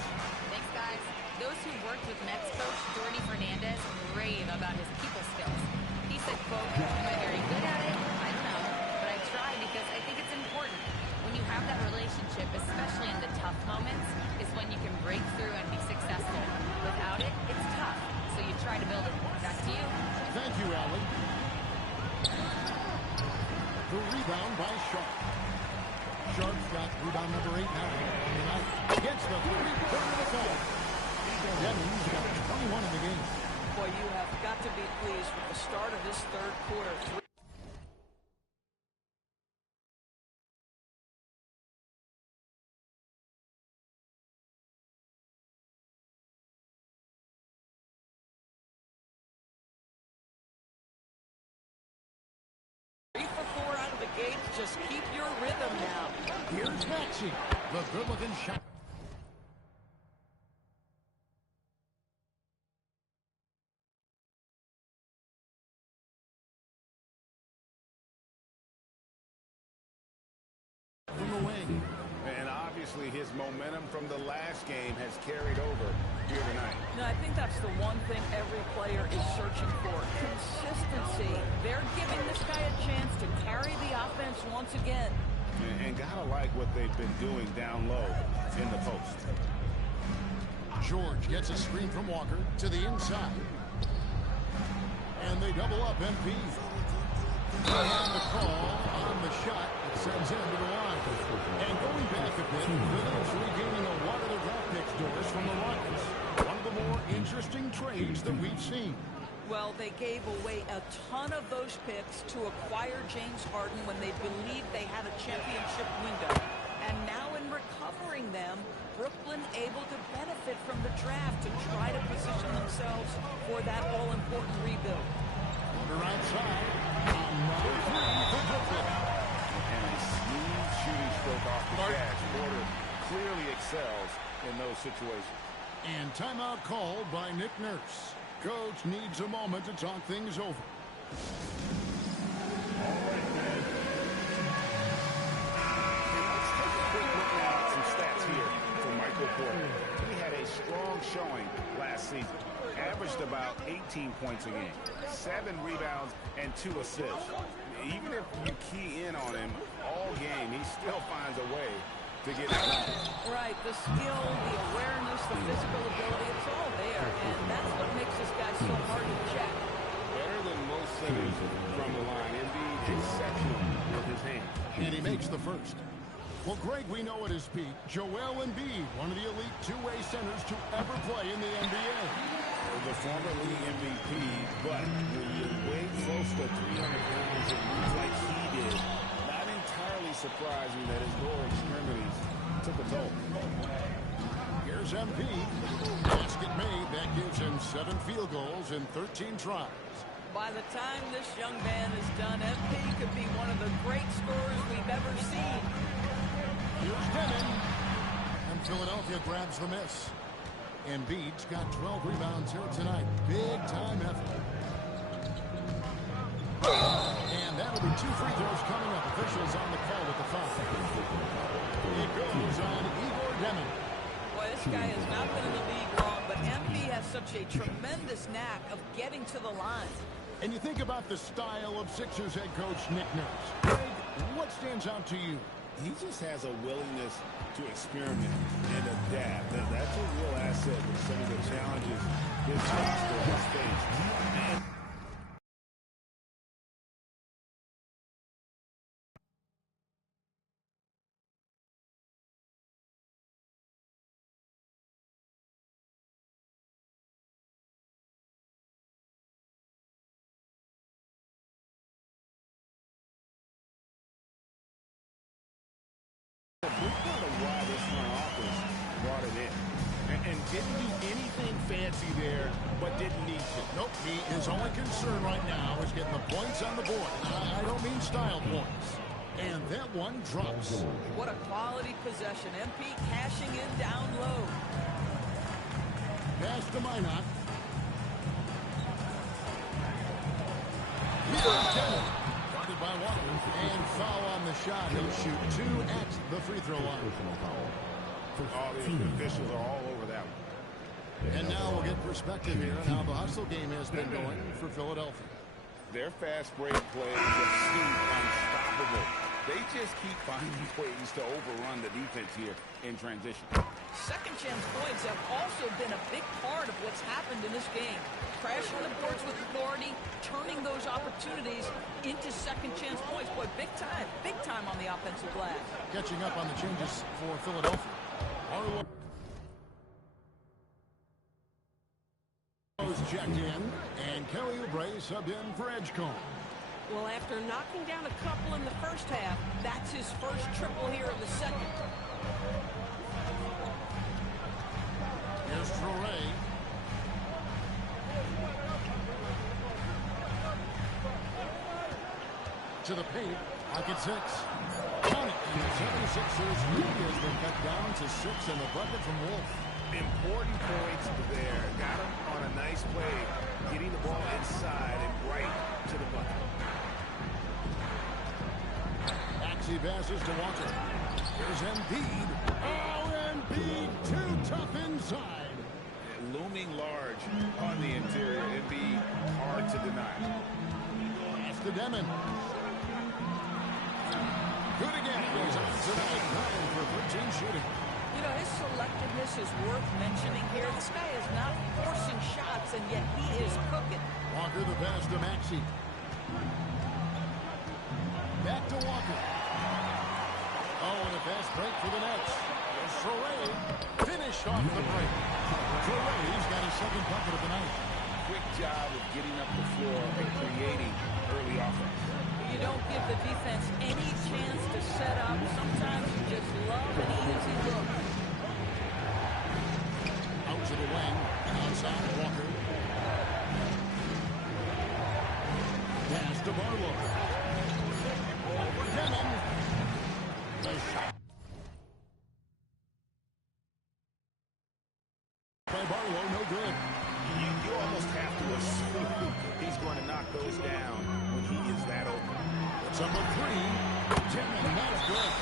Thanks, guys. Those who worked with Nets coach Jordi Fernandez rave about his people skills. He said, quote, "Am I very good at it? I don't know. But I try because I think it's important. When you have that relationship, especially in the tough moments, is when you can break through and be successful. Without it, it's tough. So you try to build it. Back to you." Thank you, Allie. The rebound by Sharp. Sharp's got rebound number 8 now. Tonight gets the 3-quarter of the fall. Jennings got 21 in the game. Boy, you have got to be pleased with the start of this third quarter. Just keep your rhythm now. Here's Maxey, the good-looking shot. From the wing. And obviously his momentum from the last game has carried over here tonight. No, I think that's the one thing every player is searching for. Consistency. They're giving this guy a chance to carry the offense once again. And gotta like what they've been doing down low in the post. George gets a screen from Walker to the inside. And they double up MP. And the call on the shot that sends him to the line. And going back a bit, Phillips regaining a lot of the draft picks, Doris, from the Rockets. One of the more interesting trades that we've seen. Well, they gave away a ton of those picks to acquire James Harden when they believed they had a championship window. And now in recovering them, Brooklyn able to benefit from the draft to try to position themselves for that all-important rebuild. Porter outside. Another 3 for Brooklyn. And a smooth shooting stroke off the catch. Porter clearly excels in those situations. And timeout called by Nick Nurse. Coach needs a moment to talk things over. Porter. He had a strong showing last season. Averaged about 18 points a game, 7 rebounds, and 2 assists. Even if you key in on him all game, he still finds a way to get it done. Right, the skill, the awareness, the physical ability, it's all there. And that's what makes this guy so hard to check. Better than most centers from the line. Embiid exceptional with his hands. And he makes the first. Well, Greg, we know at his peak, Joel Embiid, one of the elite two-way centers to ever play in the NBA. The former league MVP, but when you weigh close to 300 pounds and moves like he did, not entirely surprising that his lower extremities took a toll. Here's MP. Basket made. That gives him 7 field goals in 13 tries. By the time this young man is done, MP could be one of the great scorers we've ever seen. Here's Dennon. And Philadelphia grabs the miss. Embiid's got 12 rebounds here tonight. Big time effort. And that'll be 2 free throws coming up. Officials on the call with the foul. It goes on Igor Demon. Boy, this guy has not been in the league long, but Embiid has such a tremendous knack of getting to the line. And you think about the style of Sixers head coach Nick Nurse. Greg, what stands out to you? He just has a willingness to experiment and adapt. That's a real asset with some of the challenges this roster has faced. And part of why this front office brought it in. And didn't do anything fancy there, but didn't need to. Nope, his only concern right now is getting the points on the board. I don't mean style points. And that one drops. What a quality possession. MP cashing in down low. Pass to Minot. Guarded by Walker. And foul on the shot. He'll shoot 2 at the free throw line. All the officials are all over that one. And now we'll get perspective here on how the hustle game has been going for Philadelphia. Their fast break plays just seem unstoppable. They just keep finding ways to overrun the defense here in transition. Second chance points have also been a big part of what's happened in this game. Crashing the boards with authority, turning those opportunities into second chance points. Boy, big time on the offensive glass. Catching up on the changes for Philadelphia. Arlo's checked in, and Kelly Oubre subbed in for Edgecombe. Well, after knocking down a couple in the first half, that's his first triple here in the second. Here's Traore. To the paint, pocket 6. Count it. And the 76ers lead has been cut down to 6 in the bucket from Wolf. Important points there. Got him on a nice play, getting the ball inside and right to the bucket. Maxey passes to Walker. Here's Embiid. Oh, Embiid too tough inside. Looming large on the interior. Embiid hard to deny. Pass to Demon. Good again. He's on tonight. 9 for 13 shooting. You know, his selectiveness is worth mentioning here. This guy is not forcing shots, and yet he is cooking. Walker the pass to Maxey. Back to Walker. Oh, and a fast break for the Nets. There's Traore. Finished off the break. Traore's got his second bucket of the night. Quick job of getting up the floor and creating early offense. You don't give the defense any chance to set up. Sometimes you just love an easy look. Out to the wing. Outside Walker. Pass to Barlow. Over Demon. The shot. By Barlow, no good. You almost have to assume he's going to knock those down when he is that open. It's number 3. Demon, that's good.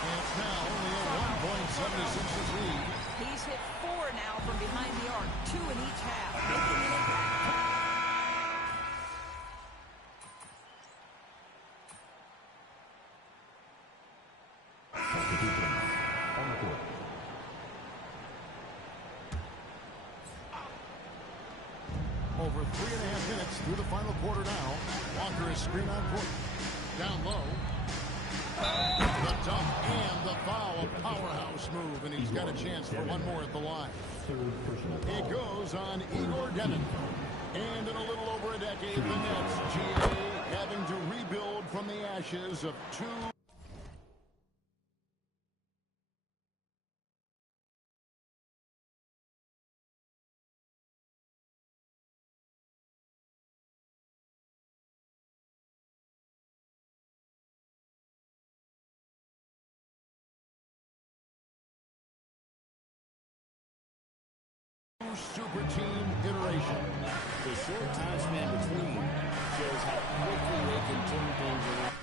And it's now only a 1-point 76ers lead. He's hit 4 now from behind the arc, 2 in each half. Making an impact. Over 3.5 minutes through the final quarter now. Walker is screen on court. Down low. The dunk and the foul. A powerhouse move, and he's got a chance for one more at the line. It goes on Igor Demon. And in a little over a decade, the Nets, GA, having to rebuild from the ashes of 2 super team iteration. The short time span between shows how quickly they can turn things around.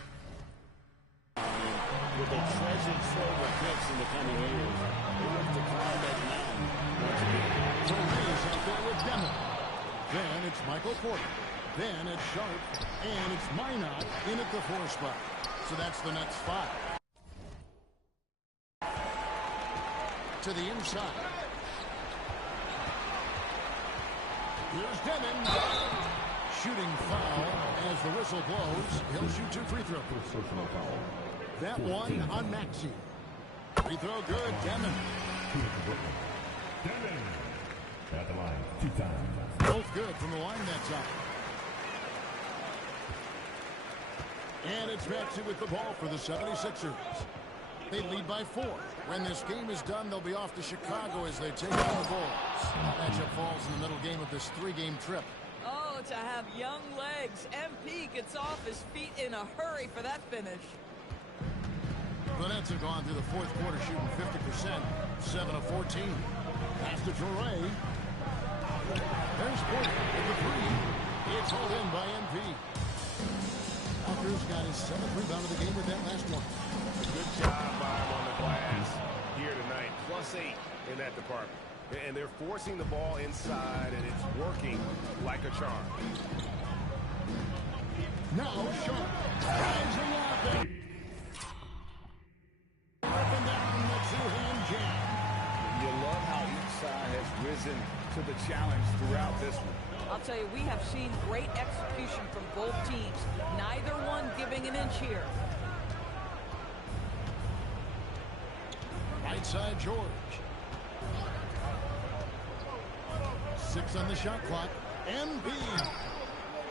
With a treasured trove of picks in the coming years, they look to climb that mountain once again. Torres out there with Demon. Then it's Michael Porter. Then it's Sharp. And it's Minot in at the 4 spot. So that's the Nets 5. To the inside. Here's Demon. Shooting foul as the whistle blows. He'll shoot 2 free throws. That one on Maxey. Free throw good. Demon. Demon. At the line, 2 times. Both good from the line that time. And it's Maxey with the ball for the 76ers. They lead by 4. When this game is done, they'll be off to Chicago as they take on the Bulls. That matchup falls in the middle game of this 3-game trip. Oh, to have young legs. MP gets off his feet in a hurry for that finish. The Nets have gone through the 4th quarter shooting 50%, 7 of 14. Pass to Torrey. There's Porter with the 3. It's hauled in by MP. Walker's got his 7th rebound of the game with that last one. A good job by him on the glass here tonight. +8 in that department. And they're forcing the ball inside, and it's working like a charm. Now Sharp rising up and up and down the 2-hand jam. You love how each side has risen to the challenge throughout this one. I'll tell you, we have seen great execution from both teams. Neither one giving an inch here. Right side, George. 6 on the shot clock. MB.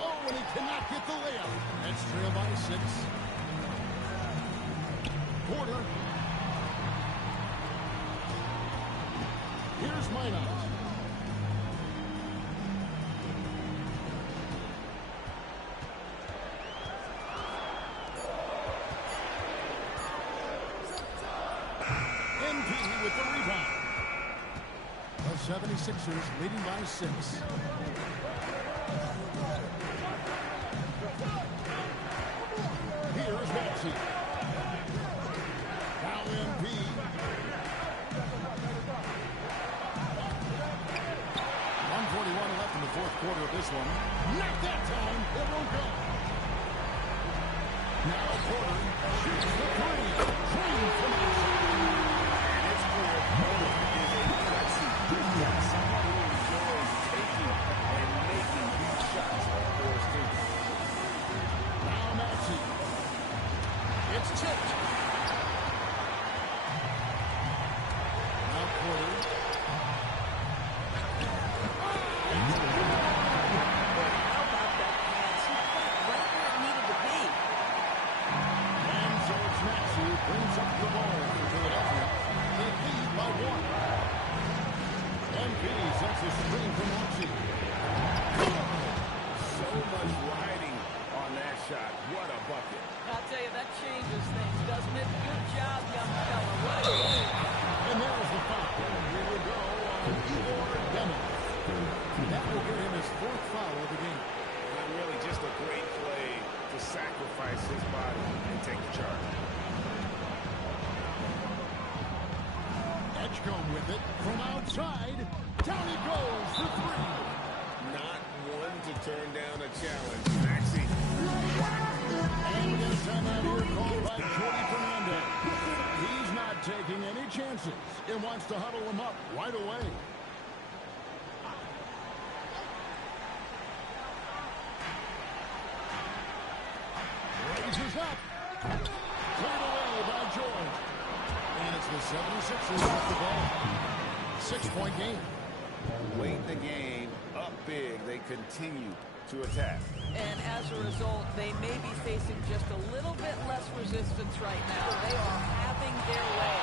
Oh, and he cannot get the layup. That's trail by 6. Porter. Here's Minot. With the rebound. The 76ers leading by 6. Here's Maxey. Now MP. 1:41 left in the 4th quarter of this one. Not that time. It won't go. Now Porter shoots the 3. Clean from outside. It's tipped. Now Porter. How about that pass? He put it right where it needed to be. And so it's Maxey who brings up the ball for Philadelphia. They lead by 1. MP sets a screen for Maxey. So much riding on that shot. What a bucket. I'll tell you, that changes things, doesn't it? Good job, young fella. What a goal. And there's the foul. Here we go on Igor Demon. That will get him his 4th foul of the game. And really just a great play to sacrifice his body and take the charge. Edgecombe with it from outside. Down he goes for 3. Not one to turn down a challenge. Maxey. And we get a timeout here called by Jordy Fernandez. He's not taking any chances and wants to huddle him up right away. Raises up. Cleared away by George. And it's the 76ers with the ball. 6-point game. Late in the game, up big, they continue to attack. And as a result, they may be facing just a little bit less resistance right now. They are having their way.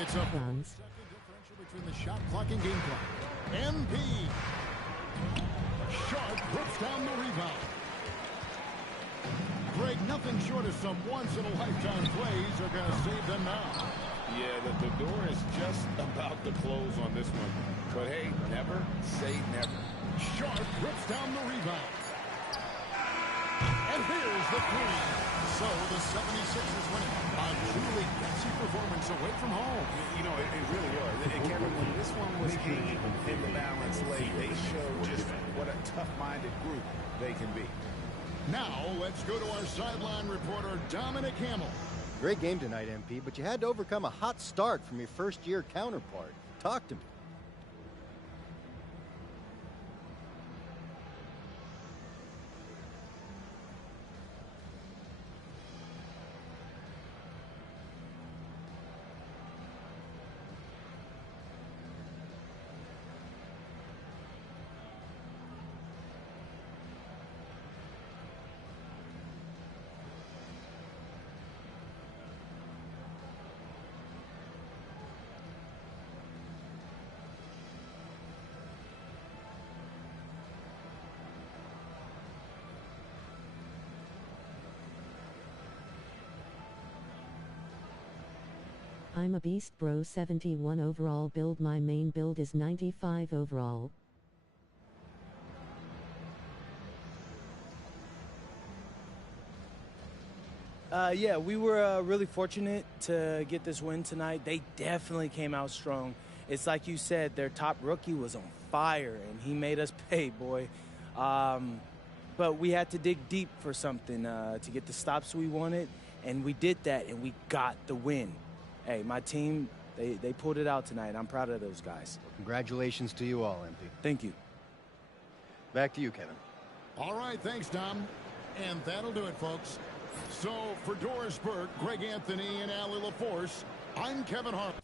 It's a second differential between the shot clock and game clock. MP. Sharp puts down the rebound. Greg, nothing short of some once-in-a-lifetime plays are going to save them now. Yeah, the door is just about to close on this one. But hey, never say never. Sharp rips down the rebound. And here's the three. So the 76ers winning. A truly gutsy performance away from home. You know, it really was. And Kevin, when this one was hanging in the balance late, they showed just what a tough-minded group they can be. Now, let's go to our sideline reporter, Dominic Hamill. Great game tonight, MP, but you had to overcome a hot start from your first-year counterpart. Talk to me. I'm a beast bro, 71 overall build. My main build is 95 overall. Yeah, we were really fortunate to get this win tonight. They definitely came out strong. It's like you said, their top rookie was on fire, and he made us pay, boy. But we had to dig deep for something to get the stops we wanted, and we did that, and we got the win. Hey, my team, they pulled it out tonight. I'm proud of those guys. Well, congratulations to you all, MP. Thank you. Back to you, Kevin. All right, thanks, Dom. And that'll do it, folks. So, for Doris Burke, Greg Anthony, and Allie LaForce, I'm Kevin Hart.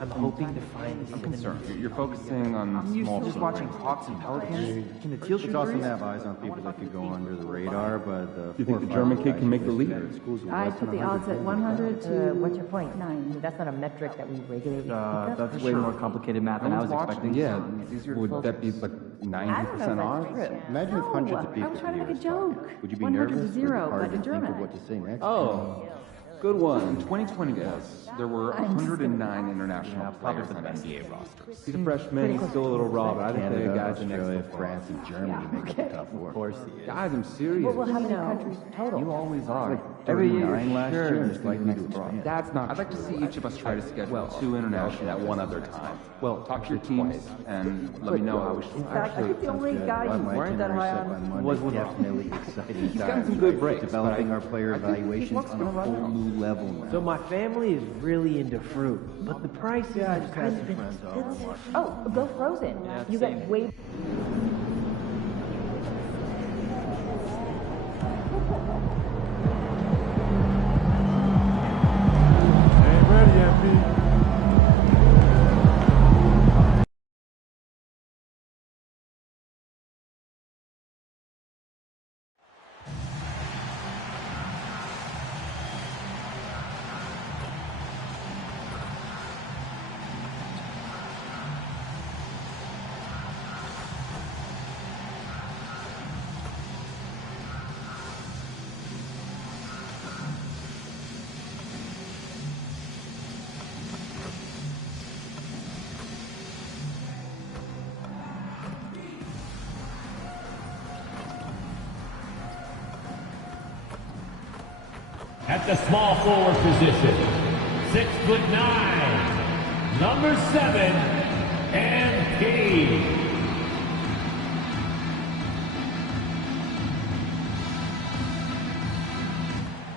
I'm hoping to find I'm concerned. You're focusing on I'm used small to just watching Hawks and Pelicans. Can the teal shoot It's awesome threes? to have eyes on people that could go under the radar, but the You think the German kid can make the league? I put the odds at 100 to what's your point? 9. That's not a metric that we regularly That's way more complicated math than I was expecting. Yeah, would that be like 90% odds? Imagine if hundreds of people I was trying to could make a hear us talk. joke. Would you be 100 nervous? to 0, or hard but to in think German. of what to say next? Oh, good one. In 2020, there were 109 international players on NBA rosters. He's a freshman. He's still a little raw, but I think Canada, the guy's the next Australia, one. France, and Germany make up the top four. Of course he is. Guys, I'm serious. Well, how many countries total? You always are. Like Every year, 39 last sure, year, and it's it's likely to expand. That's not. I'd like to see each of us try to schedule 2 international at one other time. Well, talk to your teams and let me know how we should. In fact, I think the only guy who weren't that high on was definitely exciting. He's gotten some good breaks. Developing our player evaluations on a whole new level now. So my family is really into fruit, but the price is I just had some friends over. Oh, go frozen. You get way. Ain't ready yet, Pete. At the small forward position, 6'9", number 7, MP.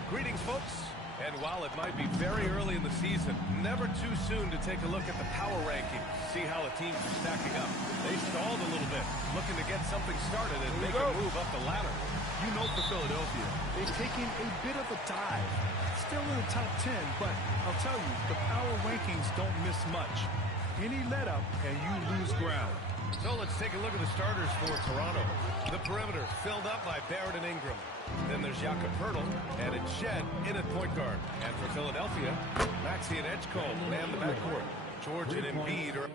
Greetings, folks. And while it might be very early in the season, never too soon to take a look at the power rankings, see how the teams are stacking up. They stalled a little bit, looking to get something started and make a move up the ladder. You know, for Philadelphia, they've taken a bit of a dive. Still in the top 10, but I'll tell you, the power rankings don't miss much. Any let up and you lose ground. So let's take a look at the starters for Toronto. The perimeter filled up by Barrett and Ingram. Then there's Jakob Poeltl, and it's Shed in at point guard. And for Philadelphia, Maxey and Edgecombe man the backcourt. George and Embiid are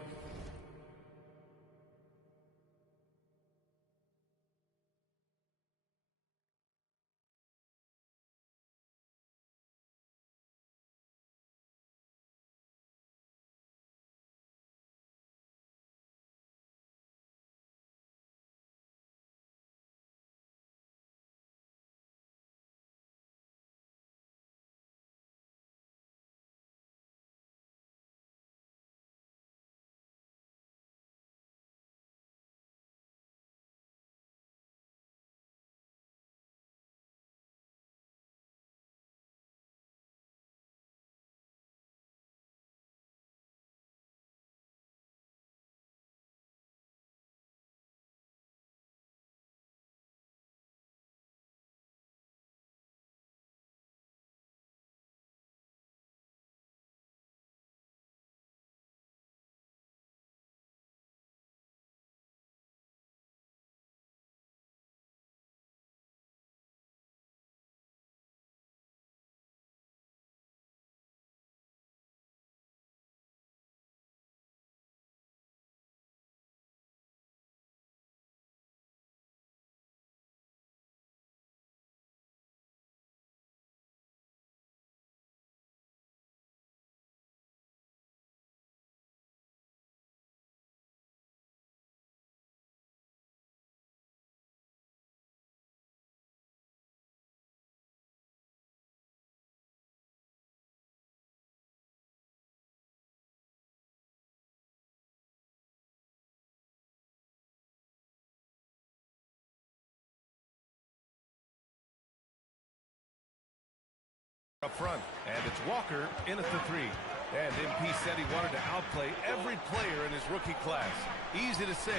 Up front, and it's Walker in at the 3. And MP said he wanted to outplay every player in his rookie class. Easy to say,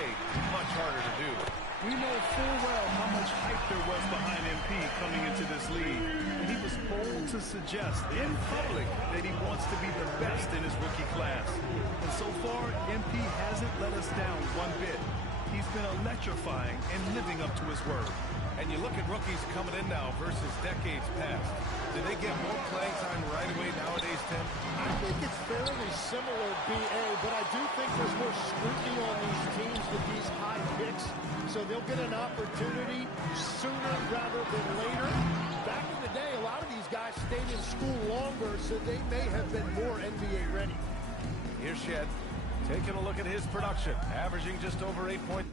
much harder to do. We know full well how much hype there was behind MP coming into this league. And he was bold to suggest in public that he wants to be the best in his rookie class. And so far, MP hasn't let us down one bit. He's been electrifying and living up to his word. And you look at rookies coming in now versus decades past. Do they get more playing time right away nowadays, Tim? I think it's fairly similar, BA, but I do think there's more scrutiny on these teams with these high picks, so they'll get an opportunity sooner rather than later. Back in the day, a lot of these guys stayed in school longer, so they may have been more NBA ready. Here's Shed, taking a look at his production, averaging just over 8 points.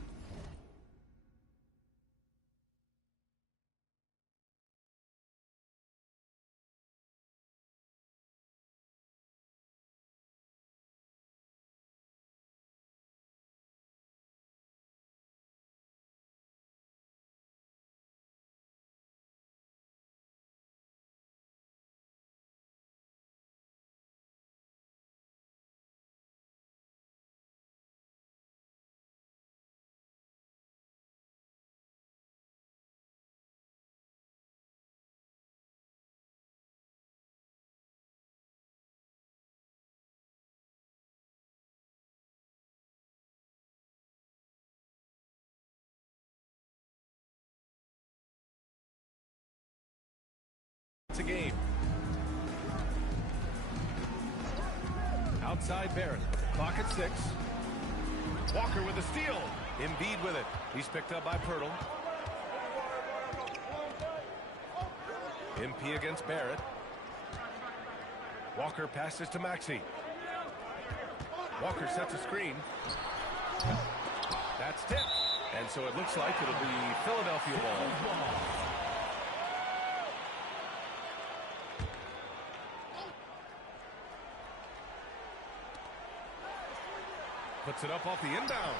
A game. Outside Barrett. Clock at 6. Walker with a steal. Embiid with it. He's picked up by Pirtle. MP against Barrett. Walker passes to Maxey. Walker sets a screen. That's tipped. And so it looks like it'll be Philadelphia ball. Puts it up off the inbound.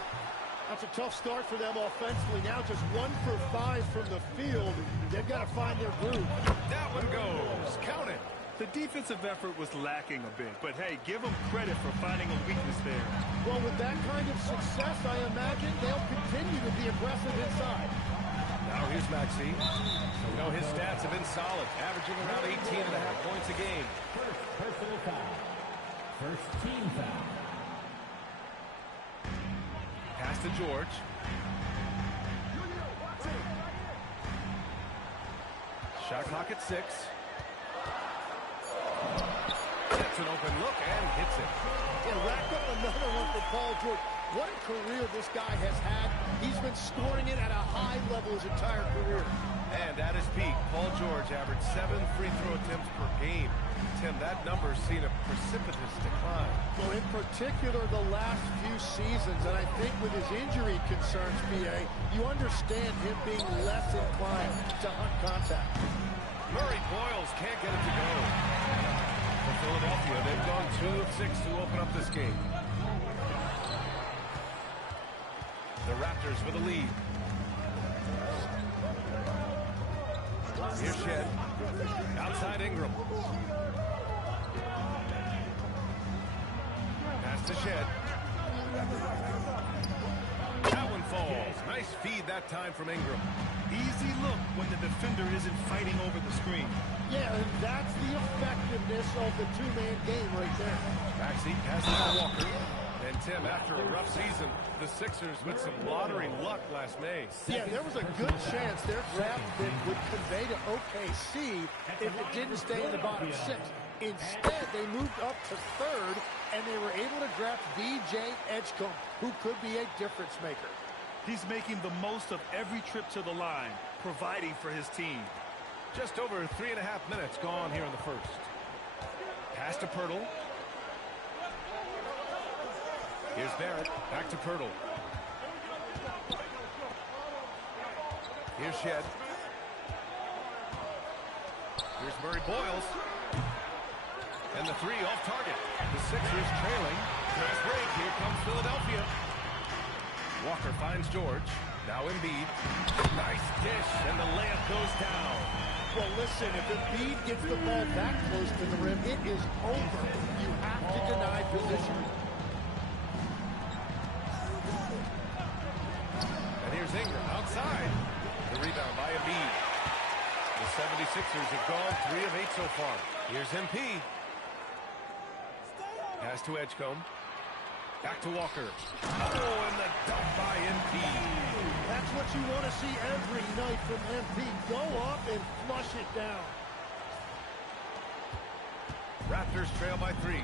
That's a tough start for them offensively. Now just 1 for 5 from the field. They've got to find their groove. That one goes. Count it. The defensive effort was lacking a bit, but hey, give them credit for finding a weakness there. Well, with that kind of success, I imagine they'll continue to be aggressive inside. Now here's Maxey. You know, his stats have been solid, averaging around 18.5 points a game. First personal foul. First team foul. Pass to George. Shot clock at 6. Gets an open look and hits it. Yeah, racked up another one for Paul George. What a career this guy has had. He's been scoring it at a high level his entire career. And at his peak, Paul George averaged 7 free throw attempts per game. Tim, that number's seen a precipitous decline. Well, in particular, the last few seasons, and I think with his injury concerns, BA, you understand him being less inclined to hunt contact. Murray Boyles can't get it to go. For Philadelphia, they've gone 2 of 6 to open up this game. The Raptors with a lead. Here's Shed. Outside Ingram. Pass to Shed. That one falls. Nice feed that time from Ingram. Easy look when the defender isn't fighting over the screen. Yeah, and that's the effectiveness of the two-man game right there. Maxey passes to Walker. And Tim, after a rough season, the Sixers with some lottery luck last May. Yeah, there was a good chance their draft pick would convey to OKC if it didn't stay in the bottom 6. Instead, they moved up to 3rd, and they were able to draft VJ Edgecombe, who could be a difference maker. He's making the most of every trip to the line, providing for his team. Just over 3.5 minutes gone here in the first. Pass to Pirtle. Here's Barrett. Back to Pirtle. Here's Shed. Here's Murray Boyles. And the 3 off target. The Sixers trailing. Fast break. Here comes Philadelphia. Walker finds George. Now Embiid. Nice dish. And the layup goes down. Well, listen, if Embiid gets the ball that close to the rim, it is over. You have to deny position. And here's Ingram outside. The rebound by Embiid. The 76ers have gone 3 of 8 so far. Here's MP. Pass to Edgecombe. Back to Walker. Oh, and the dunk by MP. That's what you want to see every night from MP. Go up and flush it down. Raptors trail by 3.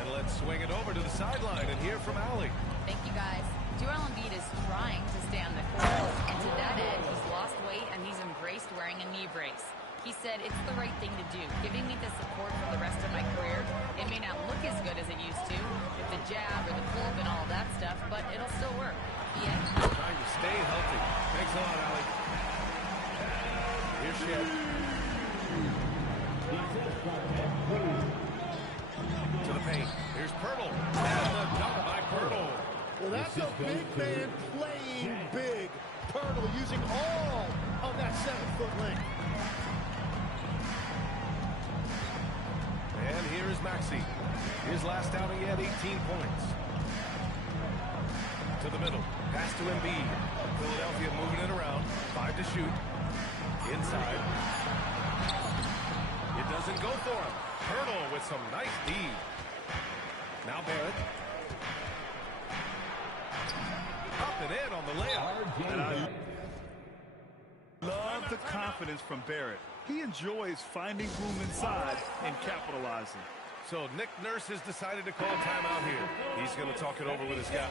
And let's swing it over to the sideline and hear from Allie. Thank you, guys. Joel Embiid is trying to stay on the court, and to that end, he's lost weight and he's embraced wearing a knee brace. He said, it's the right thing to do, giving me the support for the rest of my career. It may not look as good as it used to, with the jab or the pull-up and all that stuff, but it'll still work. Yeah. Trying to stay healthy. Thanks a lot, Allie. Here's Shed. To the paint. Here's Pirtle. And the dunk by Pirtle. Well, that's a big man playing big. Pirtle using all of that 7-foot length. And here is Maxey. His last outing, he had 18 points. To the middle. Pass to Embiid. Philadelphia moving it around. 5 to shoot. Inside. It doesn't go for him. Pirtle with some nice D. Now Barrett. Up and in on the layup. And I love the confidence from Barrett. He enjoys finding room inside and capitalizing. So Nick Nurse has decided to call timeout here. He's going to talk it over with his guy.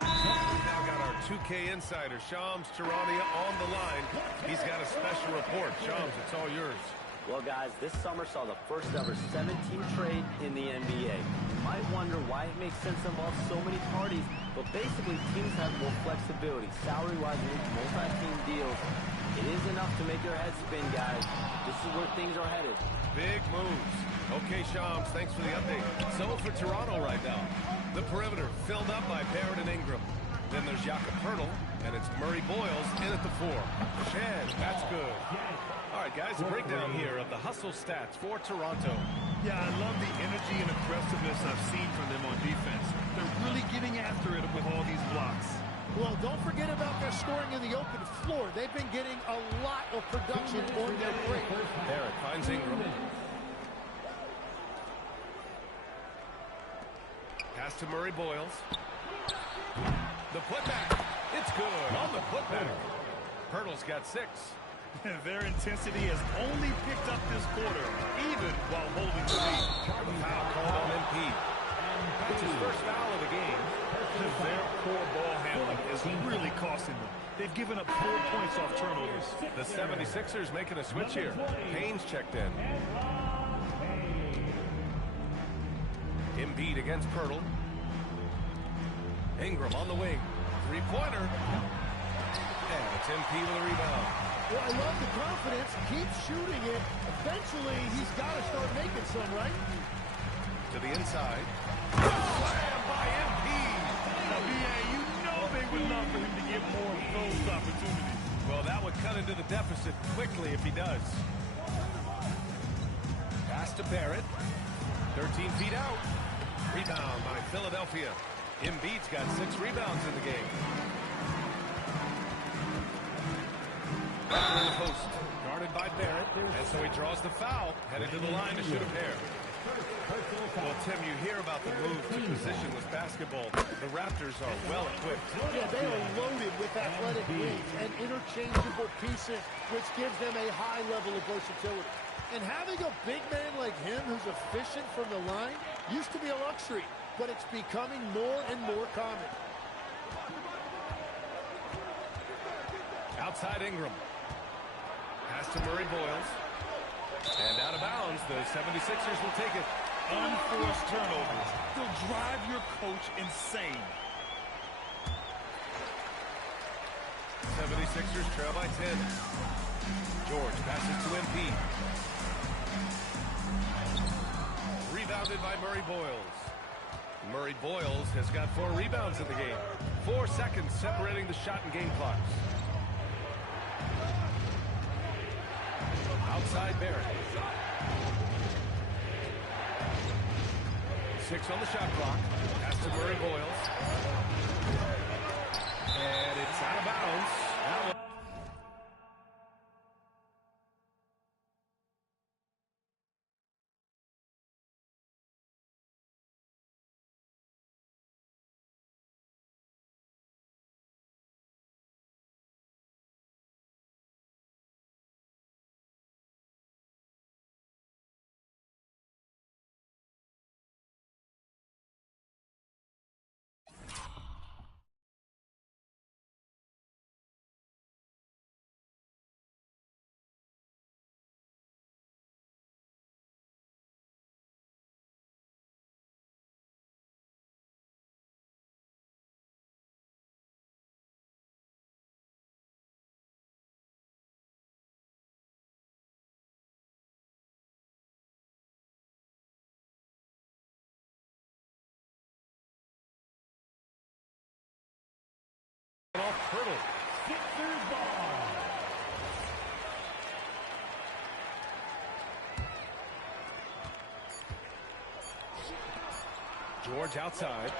We've now got our 2K insider, Shams Charania, on the line. He's got a special report. Shams, it's all yours. Well, guys, this summer saw the first ever 17 trade in the NBA. You might wonder why it makes sense to involve so many parties, but basically teams have more flexibility, salary-wise, with multi-team deals. It is enough to make your head spin, guys. This is where things are headed. Big moves. Okay, Shams, thanks for the update. So for Toronto right now, the perimeter filled up by Barrett and Ingram. Then there's Jakob Pirtle, and it's Murray Boyles in at the 4. Shed, that's good. All right, guys, a breakdown here of the hustle stats for Toronto. Yeah, I love the energy and aggressiveness I've seen from them on defense. They're really getting after it with all these blocks. Well, don't forget about their scoring in the open floor. They've been getting a lot of production on their break. Barrett finds Ingram. Pass to Murray Boyles. The putback. It's good on the putback. Pirtle's got 6. Their intensity has only picked up this quarter, even while holding the lead. The foul called on MP. That's his first foul of the game. Their poor ball handling is really costing them. They've given up 4 points off turnovers. The 76ers making a switch here. Payne's checked in. Embiid against Pirtle. Ingram on the wing. 3-pointer. And it's MP with a rebound. Well, I love the confidence. Keep shooting it. Eventually, he's got to start making some, right? To the inside. Slam by MP. Now, BA, you know they would love for him to get more of those opportunities. Well, that would cut into the deficit quickly if he does. Pass to Barrett. 13 feet out. Rebound by Philadelphia. Embiid's got 6 rebounds in the game. Back in the post. Guarded by Barrett. And so he draws the foul. Headed to the line to shoot a pair. Well, Tim, you hear about the move to positionless basketball. The Raptors are well equipped. Yeah, they are loaded with athletic wings and interchangeable pieces, which gives them a high level of versatility. And having a big man like him who's efficient from the line used to be a luxury, but it's becoming more and more common. Outside Ingram. Pass to Murray Boyles. And out of bounds, the 76ers will take it. Unforced turnovers. They'll drive your coach insane. 76ers trail by 10. George passes to MP. Rebounded by Murray Boyles. Murray Boyles has got 4 rebounds in the game. 4 4 seconds separating the shot and game clocks. Outside Barrett. 6 on the shot clock. Pass to Murray Boyles. And it's out of bounds. Now off hurdle. Sixers ball. George outside.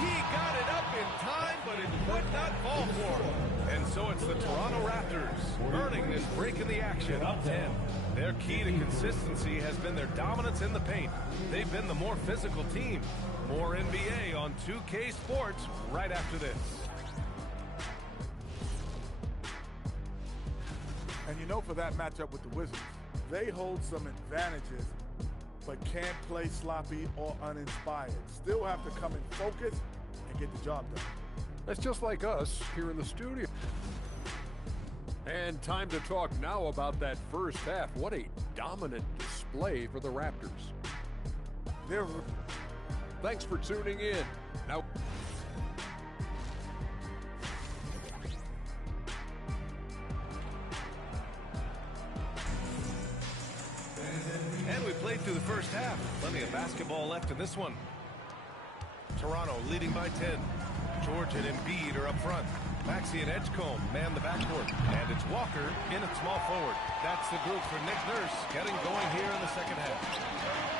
He got it up in time, but it would not fall for him. And so it's the Toronto Raptors earning this break in the action, up 10. Their key to consistency has been their dominance in the paint. They've been the more physical team. More NBA on 2K Sports right after this. And you know, for that matchup with the Wizards, they hold some advantages, but can't play sloppy or uninspired. Still have to come in focused and get the job done. That's just like us here in the studio. And time to talk now about that first half. What a dominant display for the Raptors. Thanks for tuning in. Now, and we played through the first half. Plenty of basketball left in this one. Toronto leading by 10. George and Embiid are up front. Maxey and Edgecombe man the backcourt. And it's Walker in at small forward. That's the group for Nick Nurse getting going here in the second half.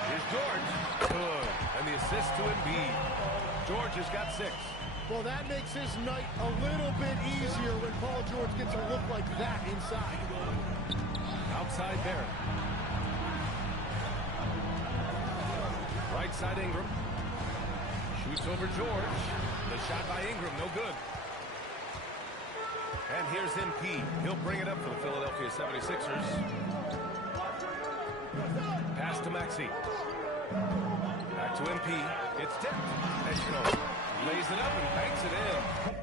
Here's George. Good. And the assist to Embiid. George has got 6. Well, that makes his night a little bit easier when Paul George gets a look like that inside. Outside Barrett. Right side Ingram. Shoots over George. The shot by Ingram, no good. And here's MP. He'll bring it up for the Philadelphia 76ers. Pass to Maxey. Back to MP. It's tipped. Edgecombe lays it up and banks it in.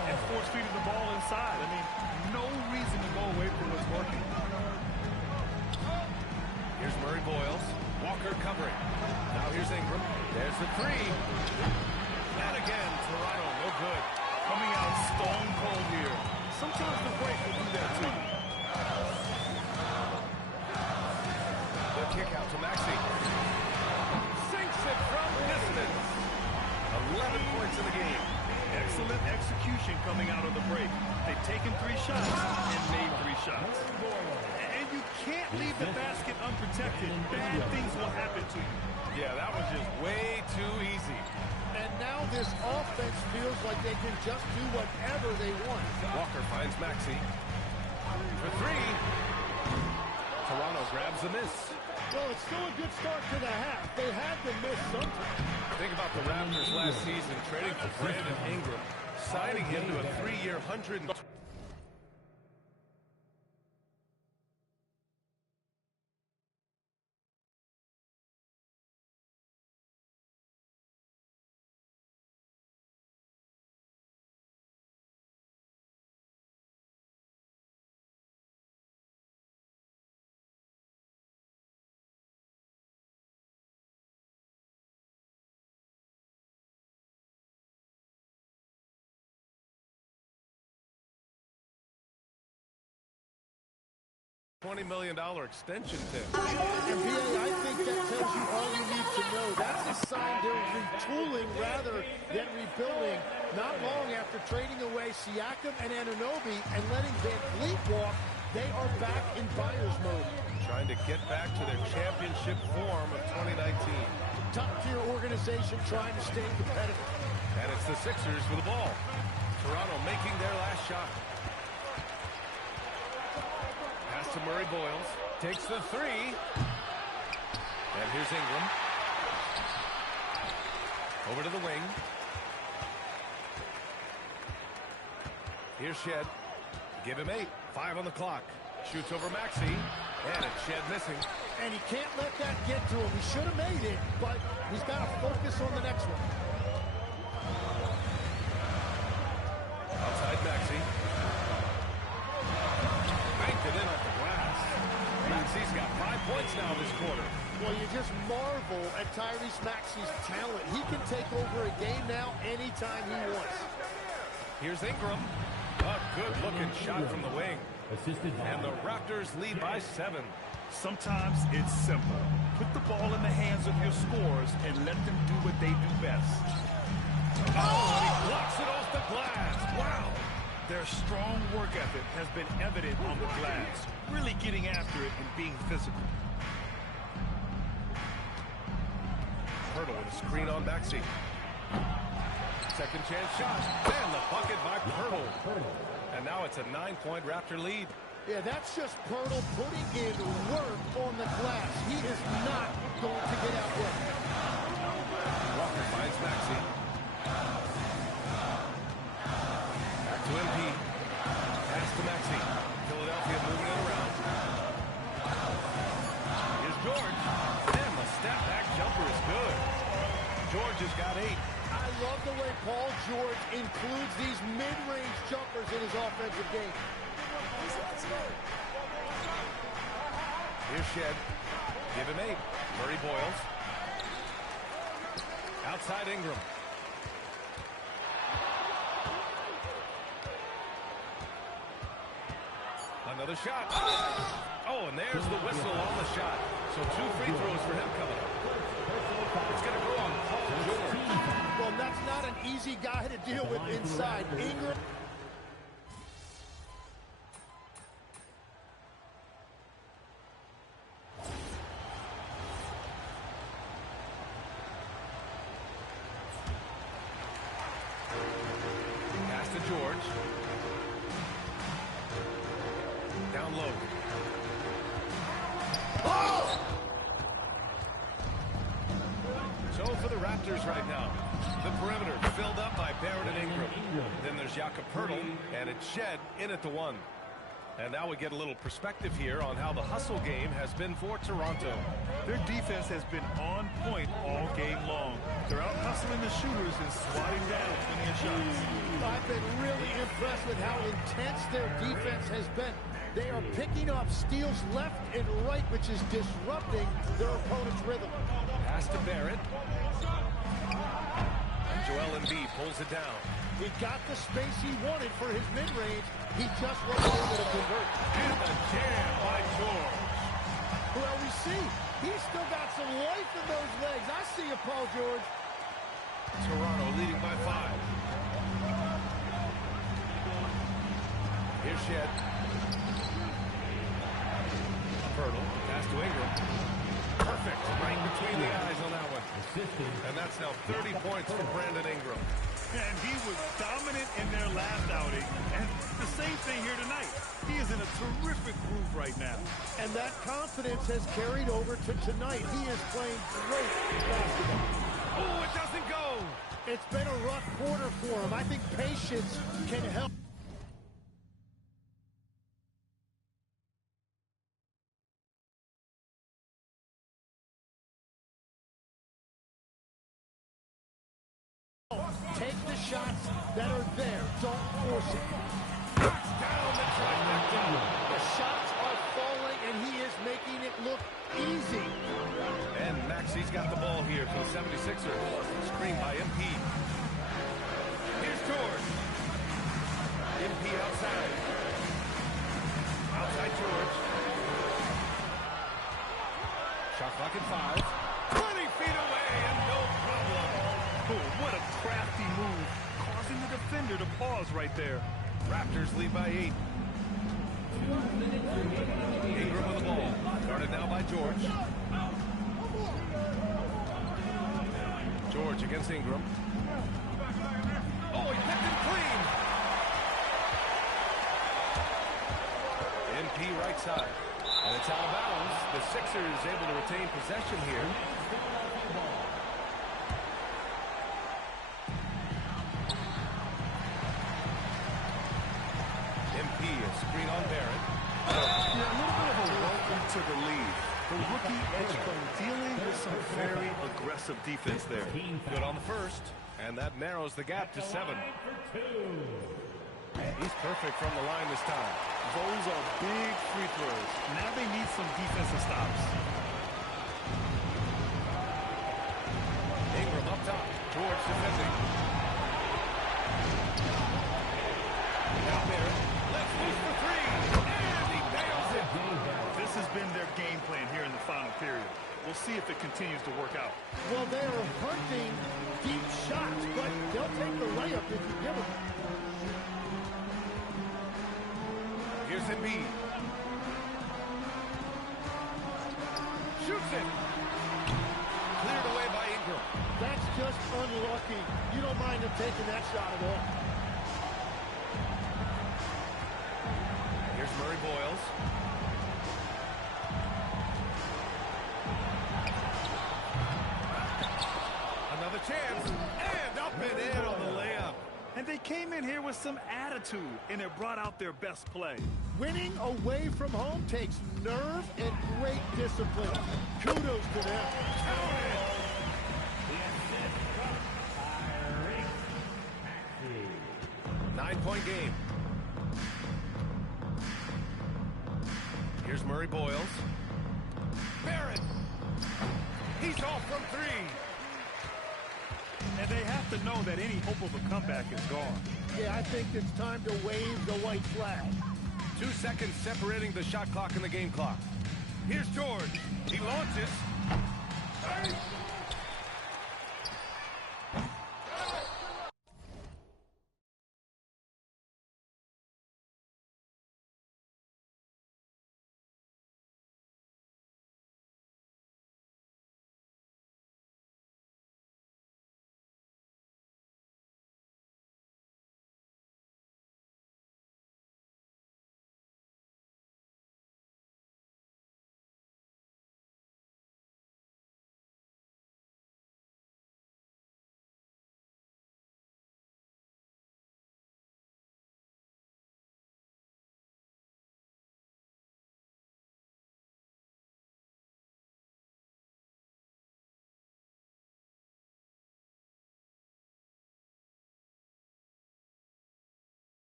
And force feeding the ball inside. I mean, no reason to go away from what's working. Here's Murray Boyles. Walker covering. Now here's Ingram. There's the 3. And again, Toronto, no good. Coming out stone cold here. Sometimes the break will do that too. The kick out to Maxey. Sinks it from distance. 11 points in the game. Excellent execution coming out of the break. They've taken 3 shots and made 3 shots. And you can't leave the basket unprotected. Bad things will happen to you. Yeah, that was just way too easy. And now this offense feels like they can just do whatever they want. Walker finds Maxey. For 3. Toronto grabs the miss. Well, it's still a good start to the half. They had to miss sometime. Think about the Raptors last season trading for Brandon Ingram, signing him to a 3-year $120 million extension tip. And BA, I think that tells you all you need to know. That's a sign they're retooling rather than rebuilding. Not long after trading away Siakam and Anunoby and letting Van Vliet walk, they are back in buyer's mode. Trying to get back to their championship form of 2019. Top-tier organization trying to stay competitive. And it's the Sixers with the ball. Toronto making their last shot. Pass to Murray Boyles. Takes the three. And here's Ingram. Over to the wing. Here's Shed. Give him 8. 5 on the clock. Shoots over Maxey. And it's Shed missing. And he can't let that get to him. He should have made it, but he's got to focus on the next one. Outside Maxey. Banked it in off the glass. Maxey's got 5 points now this quarter. Well, you just marvel at Tyrese Maxey's talent. He can take over a game now anytime he wants. Here's Ingram. A good-looking shot from the wing. And the Raptors lead by 7. Sometimes it's simple. Put the ball in the hands of your scorers and let them do what they do best. Oh, and he blocks it off the glass. Wow. Their strong work ethic has been evident on the glass, really getting after it and being physical. Hurdle with a screen on Maxey. Second chance shot. And the bucket by Pirtle. And now it's a 9-point Raptor lead. Yeah, that's just Pirtle putting in work on the glass. He is not going to get outworked. Walker finds Maxey. Back to MP. Pass to Maxey. Philadelphia moving it around. Here's George. And the step-back jumper is good. George has got 8. I love the way Paul George includes these mid-range jumpers in his offensive game. Here's Shed. Give him 8. Murray Boyles. Outside Ingram. Another shot. Oh, and there's the whistle on the shot. So 2 free throws for him coming up. It's going to go on Paul George. Well, that's not an easy guy to deal with inside. Ingram. Pass to George. Down low. Oh! So for the Raptors right now, the perimeter filled up by Barrett and Ingram. Then there's Jakob Pirtle, and it's Shed in at the 1. And now we get a little perspective here on how the hustle game has been for Toronto. Their defense has been on point all game long. They're out hustling the shooters and swatting down plenty of shots. I've been really impressed with how intense their defense has been. They are picking up steals left and right, which is disrupting their opponent's rhythm. Pass to Barrett. Joel Embiid pulls it down. He got the space he wanted for his mid-range. He just wasn't able to convert. And the jam by George. Well, we see he's still got some life in those legs. I see you, Paul George. Toronto leading by 5. Here's Shed. Pirtle. Pass to Ingram. Perfect. Right between the eyes on that one. And that's now 30 points for Brandon Ingram. And he was dominant in their last outing. And the same thing here tonight. He is in a terrific groove right now. And that confidence has carried over to tonight. He is playing great basketball. Oh, it doesn't go. It's been a rough quarter for him. I think patience can help. Take the shots that are there. Don't force it. Knocks down the trifecta. The shots are falling, and he is making it look easy. And Maxi's got the ball here for the 76ers. Screen by MP. Here's George. MP outside. Outside George. Shot clock at 5. 20 feet away and no problem. Oh, what a crafty move, causing the defender to pause right there. Raptors lead by 8. Ingram with the ball. Guarded now by George. George against Ingram. Oh, he picked him clean. MP right side. And it's out of bounds. The Sixers able to retain possession here. MP, a screen on Barrett. Yeah, a little bit of a welcome to the lead. The rookie edge player dealing with some very aggressive defense there. Good on the first, and that narrows the gap to 7. He's perfect from the line this time. Those are big free throws. Now they need some defensive stops. Ingram up top. George defending. Now Barrett. Let's loose for 3. And he nails it. This has been their game plan here in the final period. We'll see if it continues to work out. Well, they are hunting deep shots, but they'll take the layup if you give them. Here's Embiid. Shoots it. Cleared away by Ingram. That's just unlucky. You don't mind him taking that shot at all. Here's Murray Boyles. Another chance. And up and in on the layup. And they came in here with some attitude, and it brought out their best play. Winning away from home takes nerve and great discipline. Kudos to them. 9-point game. Here's Murray Boyles. Barrett. He's off from 3. And they have to know that any hope of a comeback is gone. Yeah, I think it's time to wave the white flag. 2 seconds separating the shot clock and the game clock. Here's George. He launches.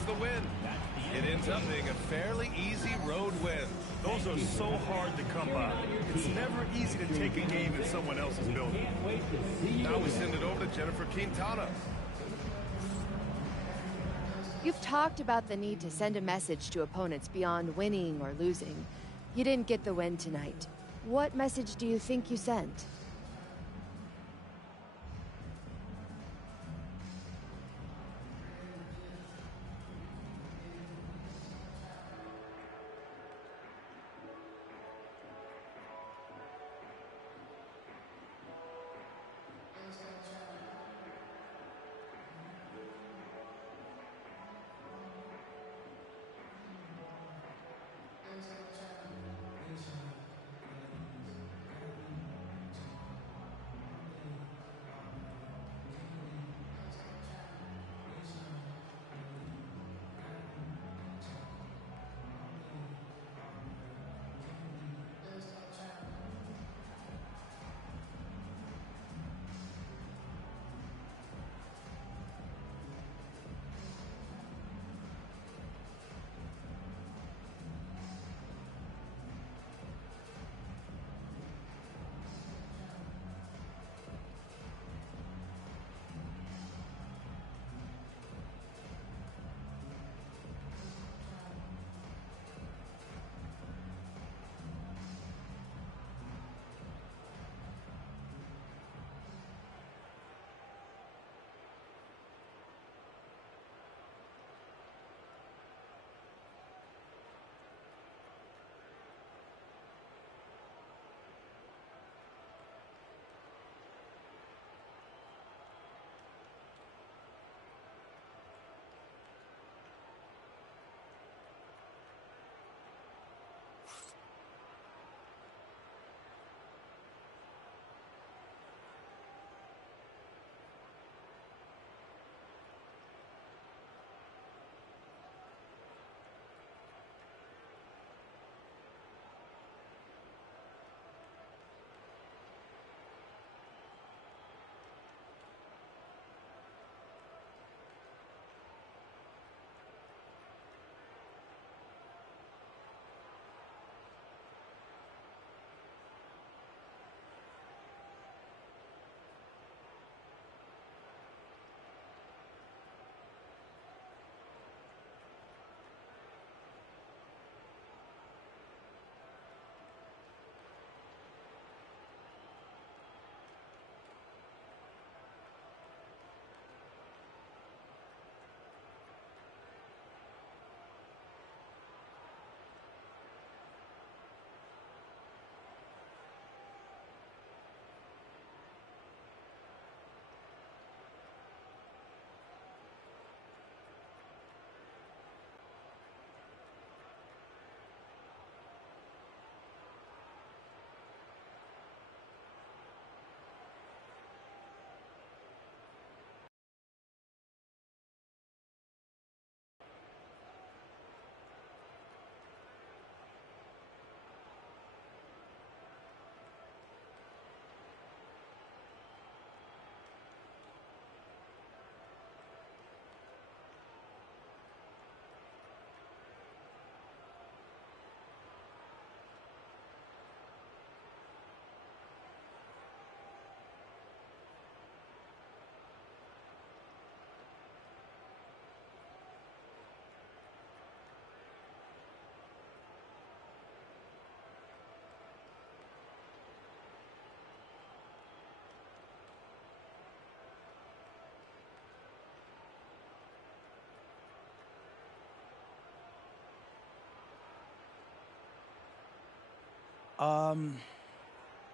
gets the win. It ends up being a fairly easy road win. Those are so hard to come by. It's never easy to take a game in someone else's building. Now we send it over to Jennifer Quintana. You've talked about the need to send a message to opponents beyond winning or losing. You didn't get the win tonight. What message do you think you sent?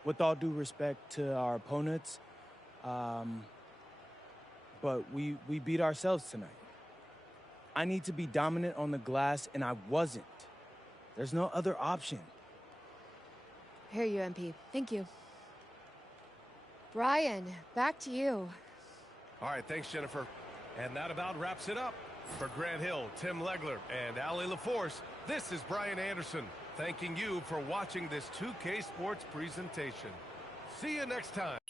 With all due respect to our opponents, but we beat ourselves tonight. I need to be dominant on the glass, and I wasn't. There's no other option. Hear you, MP. Thank you. Brian, back to you. All right, thanks, Jennifer. And that about wraps it up. For Grant Hill, Tim Legler, and Allie LaForce, this is Brian Anderson, thanking you for watching this 2K Sports presentation. See you next time.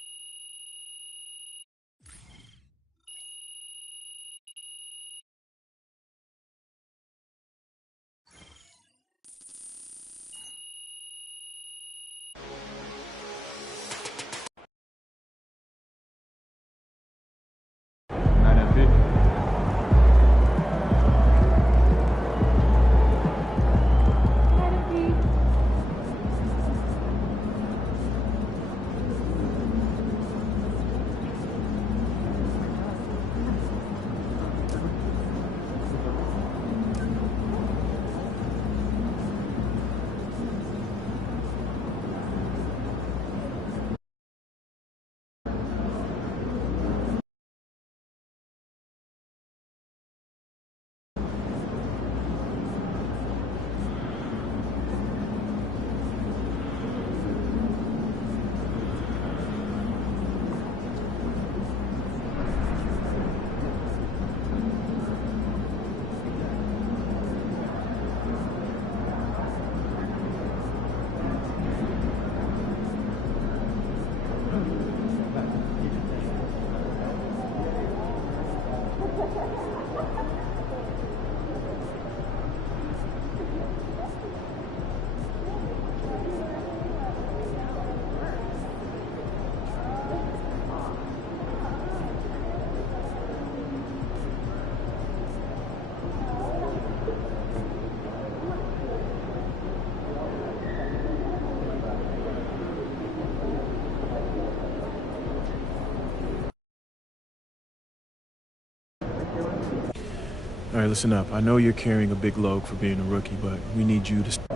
All right, listen up. I know you're carrying a big load for being a rookie, but we need you to...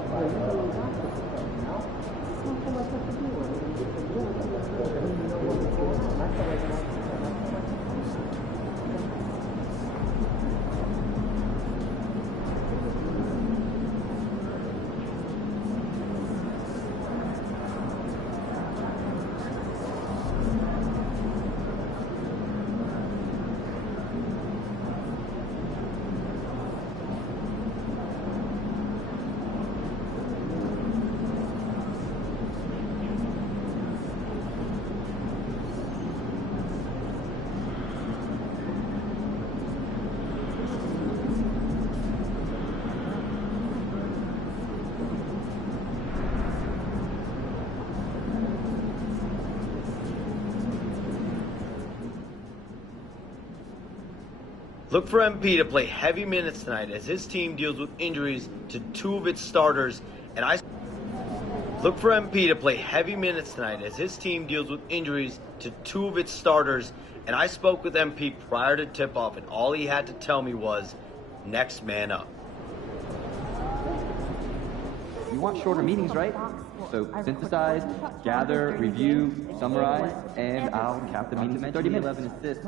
Look for MP to play heavy minutes tonight as his team deals with injuries to two of its starters, and I spoke with MP prior to tip-off, and all he had to tell me was, next man up. You want shorter meetings, right? So synthesize, gather, review, summarize, and I'll cap the meeting in 30 minutes. 11 assists.